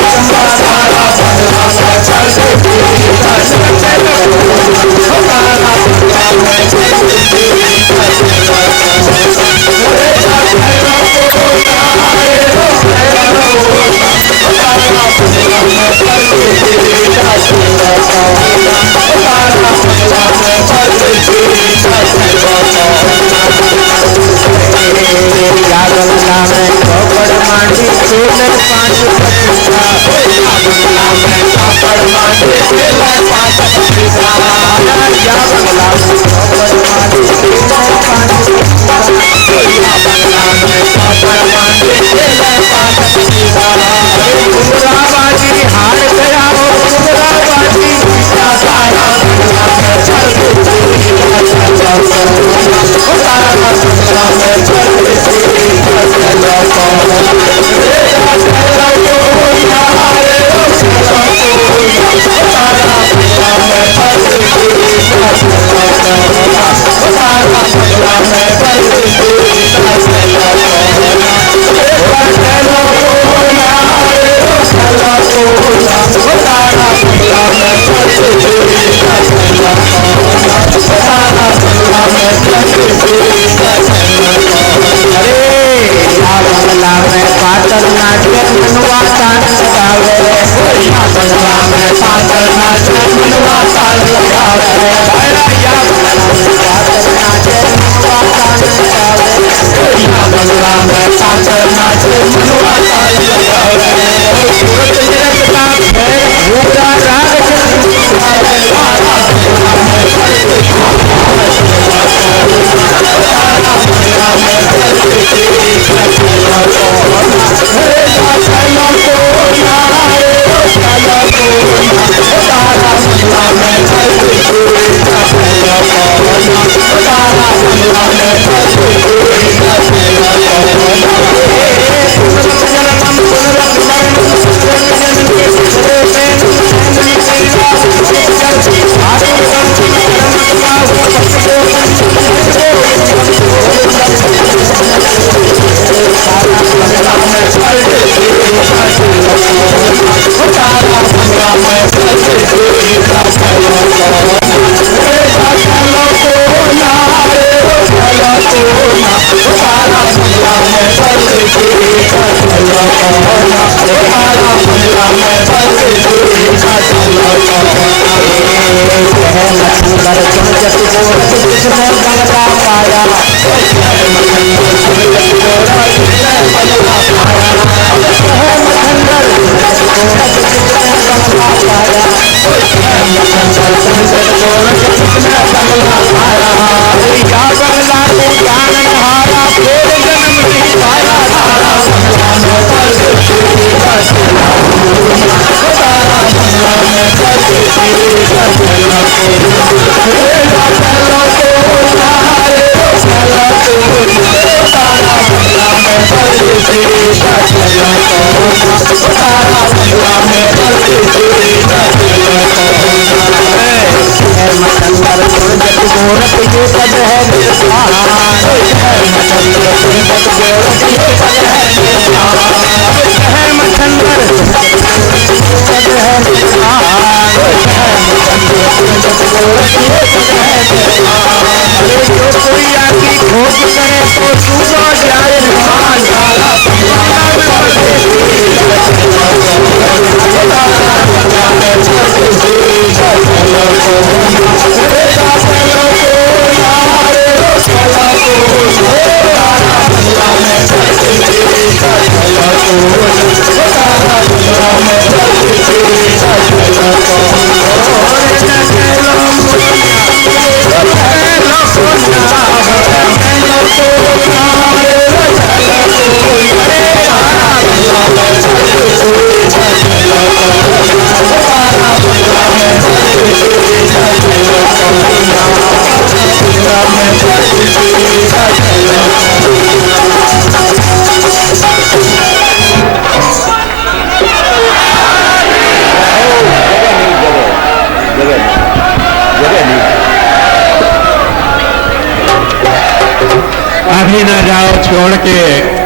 छोड़ के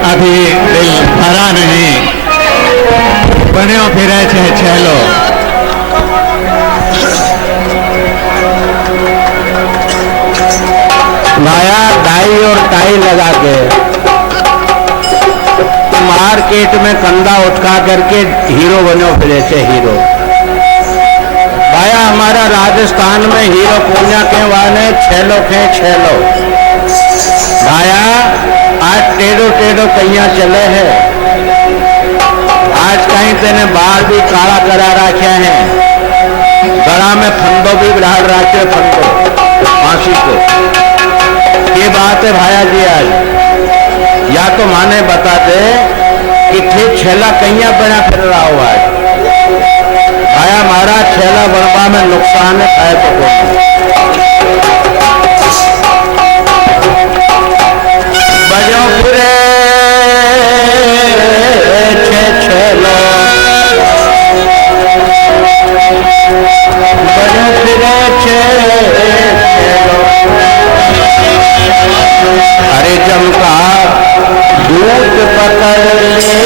अभी दिल भरा नहीं, बन्यो फिरे छे छेलो। भाया डाई और टाई लगा के मार्केट में कंधा उठा करके हीरो बनो फिरे थे हीरो। भाया हमारा राजस्थान में हीरो कोन्या के वाले छेलो खे छेलो। भाया आज टेढ़ो टेढ़ो कैया चले हैं, आज कहीं तेने बाल भी काला करा रखे हैं, गला में फंदो भी बिहार रखे, फंदो फांसी को। ये बात है भाया जी, आज या तो माने बता दे कि ठीक छेला कैया बना फिर रहा हो आज। भाया हमारा छेला बनवा में नुकसान है, खाए तो बजो फिरे छे छेलो, बजो फिरे छे छेलो। अरे जमका दूध पकड़ ले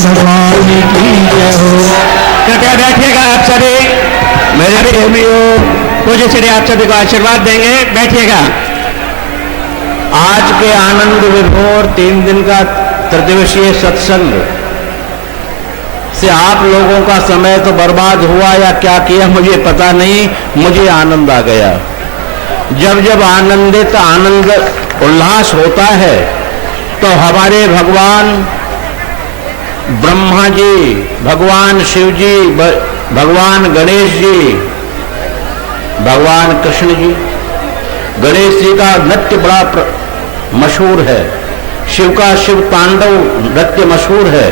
भगवान की जय हो। कृपया बैठिएगा आप सभी, मेरे प्रेमियों। पूज्य श्री आप सभी को आशीर्वाद देंगे, बैठिएगा। आज के आनंद विभोर 3 दिन का त्रिदिवसीय सत्संग से आप लोगों का समय तो बर्बाद हुआ या क्या किया मुझे पता नहीं, मुझे आनंद आ गया। जब जब आनंदित आनंद उल्लास होता है तो हमारे भगवान ब्रह्मा जी, भगवान शिव जी, भगवान गणेश जी, भगवान कृष्ण जी, गणेश जी का नृत्य बड़ा मशहूर है, शिव का शिव तांडव नृत्य मशहूर है,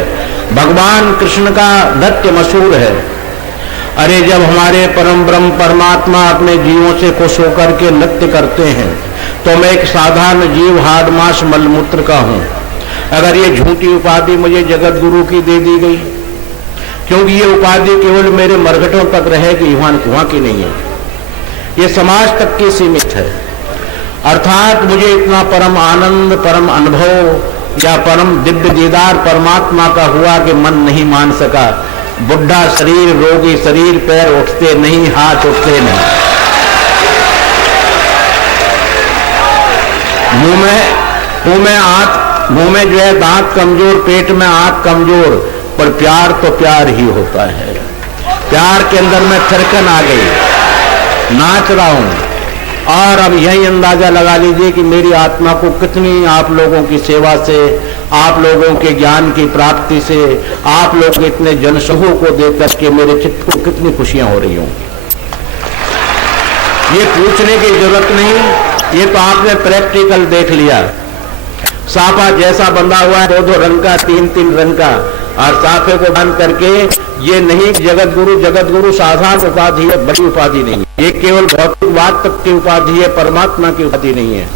भगवान कृष्ण का नृत्य मशहूर है। अरे जब हमारे परम ब्रह्म परमात्मा अपने जीवों से खुश होकर के नृत्य करते हैं तो मैं एक साधारण जीव हाड मांस मलमूत्र का हूं। अगर ये झूठी उपाधि मुझे जगत गुरु की दे दी गई, क्योंकि ये उपाधि केवल मेरे मरघटों तक रहेगी, वहां की नहीं है, ये समाज तक की सीमित है। अर्थात मुझे इतना परम आनंद, परम अनुभव या परम दिव्य दीदार परमात्मा का हुआ कि मन नहीं मान सका। बुढ़ा शरीर, रोगी शरीर, पैर उठते नहीं, हाथ उठते नहीं, मुंह में जो है दांत कमजोर, पेट में आंख कमजोर, पर प्यार तो प्यार ही होता है। प्यार के अंदर में थिरकन आ गई, नाच रहा हूं। और अब यही अंदाजा लगा लीजिए कि मेरी आत्मा को कितनी आप लोगों की सेवा से, आप लोगों के ज्ञान की प्राप्ति से, आप लोग इतने जनसमूह को देकर के मेरे चित्त को कितनी खुशियां हो रही होंगी। ये पूछने की जरूरत नहीं, ये तो आपने प्रैक्टिकल देख लिया। साफा जैसा बंधा हुआ है, 2-2 रंग का, 3-3 रंग का, और साफे को बांध करके, ये नहीं जगत गुरु साधारण उपाधि है, बड़ी उपाधि नहीं है। ये केवल भौतिकवाद तक की उपाधि है, परमात्मा की उपाधि नहीं है।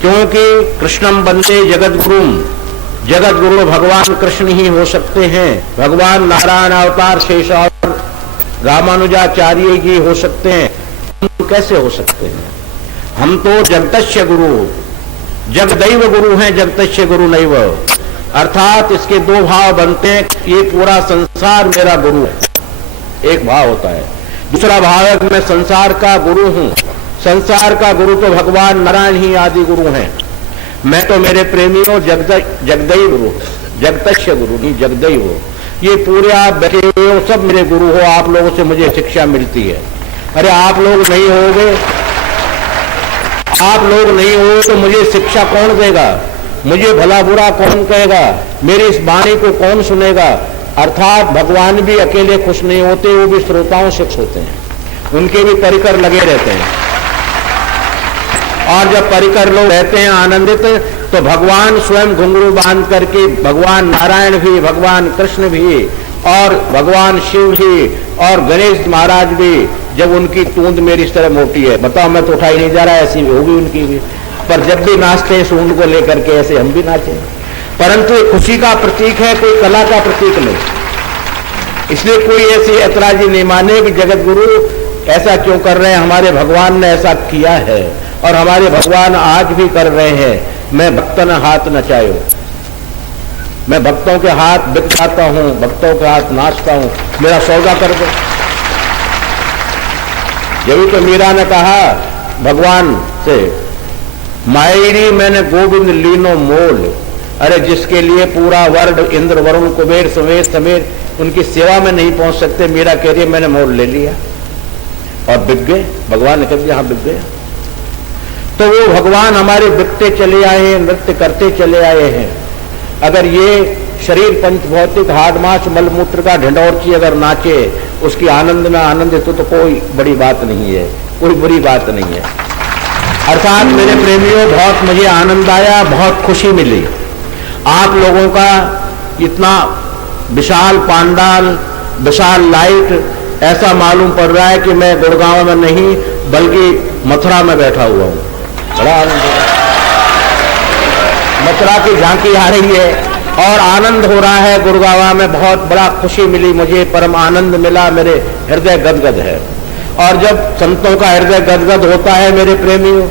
क्योंकि कृष्णम बंदे जगत गुरु भगवान कृष्ण ही हो सकते हैं। भगवान नारायण अवतार शेष और रामानुजाचार्य जी हो सकते हैं, हम कैसे हो सकते हैं? हम तो जगतस्य गुरु, जगदैव गुरु हैं, जगतस्य गुरु नैव। अर्थात इसके 2 भाव बनते हैं, ये पूरा संसार मेरा गुरु है, एक भाव होता है। दूसरा भाव है कि मैं संसार का गुरु हूं। संसार का गुरु तो भगवान नारायण ही आदि गुरु हैं। मैं तो मेरे प्रेमियों जगदैव गुरु, जगतस्य गुरु नहीं, जगदैव। ये पूरे आप बैठे हुए हो, सब मेरे गुरु हो, आप लोगों से मुझे शिक्षा मिलती है। अरे आप लोग नहीं होगे, आप लोग नहीं हो तो मुझे शिक्षा कौन देगा? मुझे भला बुरा कौन कहेगा? मेरी इस वाणी को कौन सुनेगा? अर्थात भगवान भी अकेले खुश नहीं होते, वो भी श्रोताओं से खुश होते हैं, उनके भी परिकर लगे रहते हैं। और जब परिकर लोग रहते हैं आनंदित, तो भगवान स्वयं घुंघरू बांध करके, भगवान नारायण भी, भगवान कृष्ण भी, और भगवान शिव भी, और गणेश महाराज भी, जब उनकी तूंद मेरी इस तरह मोटी है, बताओ मैं तो उठाई नहीं जा रहा, ऐसी भी होगी उनकी भी, पर जब भी नाचते हैं सूंड को लेकर के, ऐसे हम भी नाचे। परंतु ये खुशी का प्रतीक है, कोई कला का प्रतीक नहीं। इसलिए कोई ऐसी ऐतराजी नहीं माने कि जगत गुरु ऐसा क्यों कर रहे हैं, हमारे भगवान ने ऐसा किया है और हमारे भगवान आज भी कर रहे हैं। मैं भक्तन हाथ नचायो, मैं भक्तों के हाथ बिक जाता हूं, भक्तों के हाथ नाचता हूं, मेरा सौदा कर दो। यही तो मीरा ने कहा भगवान से, मायरी मैंने गोविंद लीनो मोल। अरे जिसके लिए पूरा वर्ड इंद्र वरुण कुबेर समेत उनकी सेवा में नहीं पहुंच सकते, मीरा कह रही है मैंने मोल ले लिया और बिक गए। भगवान ने कह दिया हाँ बिक गए। तो वो भगवान हमारे बिकते चले आए हैं, नृत्य करते चले आए हैं। अगर ये शरीर पंच भौतिक हाड मांस मलमूत्र का ढिंढोरची अगर नाचे, उसकी आनंद में आनंदित तो कोई बड़ी बात नहीं है, कोई बुरी बात नहीं है। अर्थात मेरे प्रेमियों, बहुत मुझे आनंद आया, बहुत खुशी मिली। आप लोगों का इतना विशाल पांडाल, विशाल लाइट, ऐसा मालूम पड़ रहा है कि मैं गुड़गांव में नहीं बल्कि मथुरा में बैठा हुआ हूं। बड़ा आनंद है, मथुरा की झांकी आ रही है और आनंद हो रहा है। गुड़गांव में बहुत बड़ा खुशी मिली मुझे, परम आनंद मिला, मेरे हृदय गदगद है। और जब संतों का हृदय गदगद होता है मेरे प्रेमियों,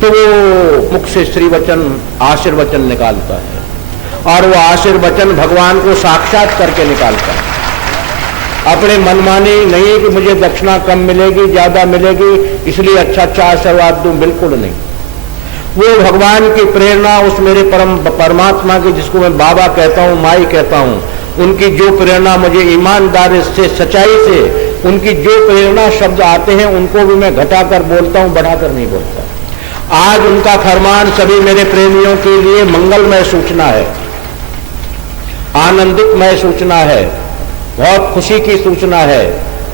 तो वो मुख से श्री वचन आशीर्वचन निकालता है, और वो आशीर्वचन भगवान को साक्षात करके निकालता है। अपने मनमानी नहीं कि मुझे दक्षिणा कम मिलेगी ज्यादा मिलेगी इसलिए अच्छा आशीर्वाद दूं, बिल्कुल नहीं। वो भगवान की प्रेरणा, उस मेरे परमात्मा की, जिसको मैं बाबा कहता हूं, माई कहता हूं, उनकी जो प्रेरणा मुझे ईमानदारी से, सच्चाई से, उनकी जो प्रेरणा शब्द आते हैं उनको भी मैं घटाकर बोलता हूं, बढ़ाकर नहीं बोलता। आज उनका फरमान सभी मेरे प्रेमियों के लिए मंगलमय सूचना है, आनंदितमय सूचना है, बहुत खुशी की सूचना है,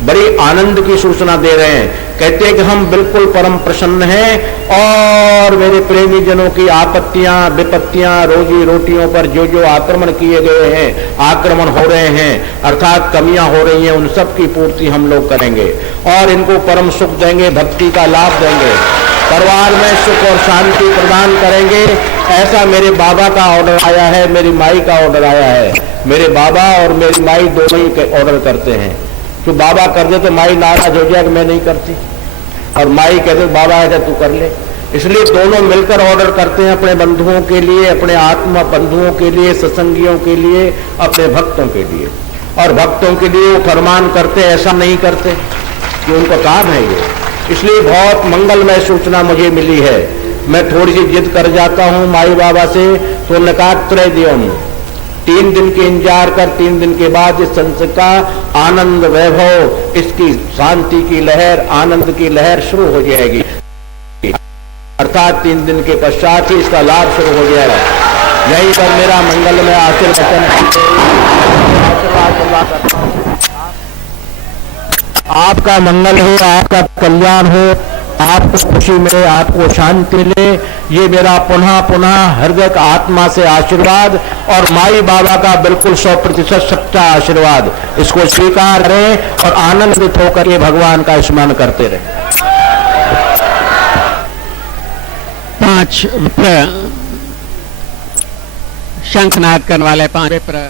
बड़ी आनंद की सूचना दे रहे हैं। कहते हैं कि हम बिल्कुल परम प्रसन्न हैं और मेरे प्रेमी जनों की आपत्तियां विपत्तियां, रोजी रोटियों पर जो जो आक्रमण किए गए हैं, आक्रमण हो रहे हैं, अर्थात कमियां हो रही हैं, उन सब की पूर्ति हम लोग करेंगे और इनको परम सुख देंगे, भक्ति का लाभ देंगे, परिवार में सुख और शांति प्रदान करेंगे। ऐसा मेरे बाबा का ऑर्डर आया है, मेरी माई का ऑर्डर आया है। मेरे बाबा और मेरी माई दोनों ही ऑर्डर करते हैं। तो बाबा कर दे तो माई नाराज हो जाए कि मैं नहीं करती, और माई कहते बाबा ऐसा तू कर ले। इसलिए दोनों मिलकर ऑर्डर करते हैं अपने बंधुओं के लिए, अपने आत्मा बंधुओं के लिए, सत्संगियों के लिए, अपने भक्तों के लिए। और भक्तों के लिए वो फरमान करते, ऐसा नहीं करते कि उनका काम है ये। इसलिए बहुत मंगलमय सूचना मुझे मिली है। मैं थोड़ी सी जिद कर जाता हूं माई बाबा से, तो नकात्रय दियोम 3 दिन के इंतजार कर, 3 दिन के बाद इस संसद का आनंद वैभव, इसकी शांति की लहर, आनंद की लहर शुरू हो जाएगी। अर्थात 3 दिन के पश्चात ही इसका लाभ शुरू हो जाएगा। यही पर मेरा मंगलमय आशीर्वचन, आपका मंगल हो, आपका कल्याण हो, आपको खुशी मिले, आपको शांति मिले, ये मेरा पुनः पुनः हृदय का आत्मा से आशीर्वाद और माई बाबा का बिल्कुल 100% सच्चा आशीर्वाद, इसको स्वीकार करें और आनंदित होकर के भगवान का स्मरण करते रहे। 5 विप्र, शंखनाद करने वाले 5 विप्र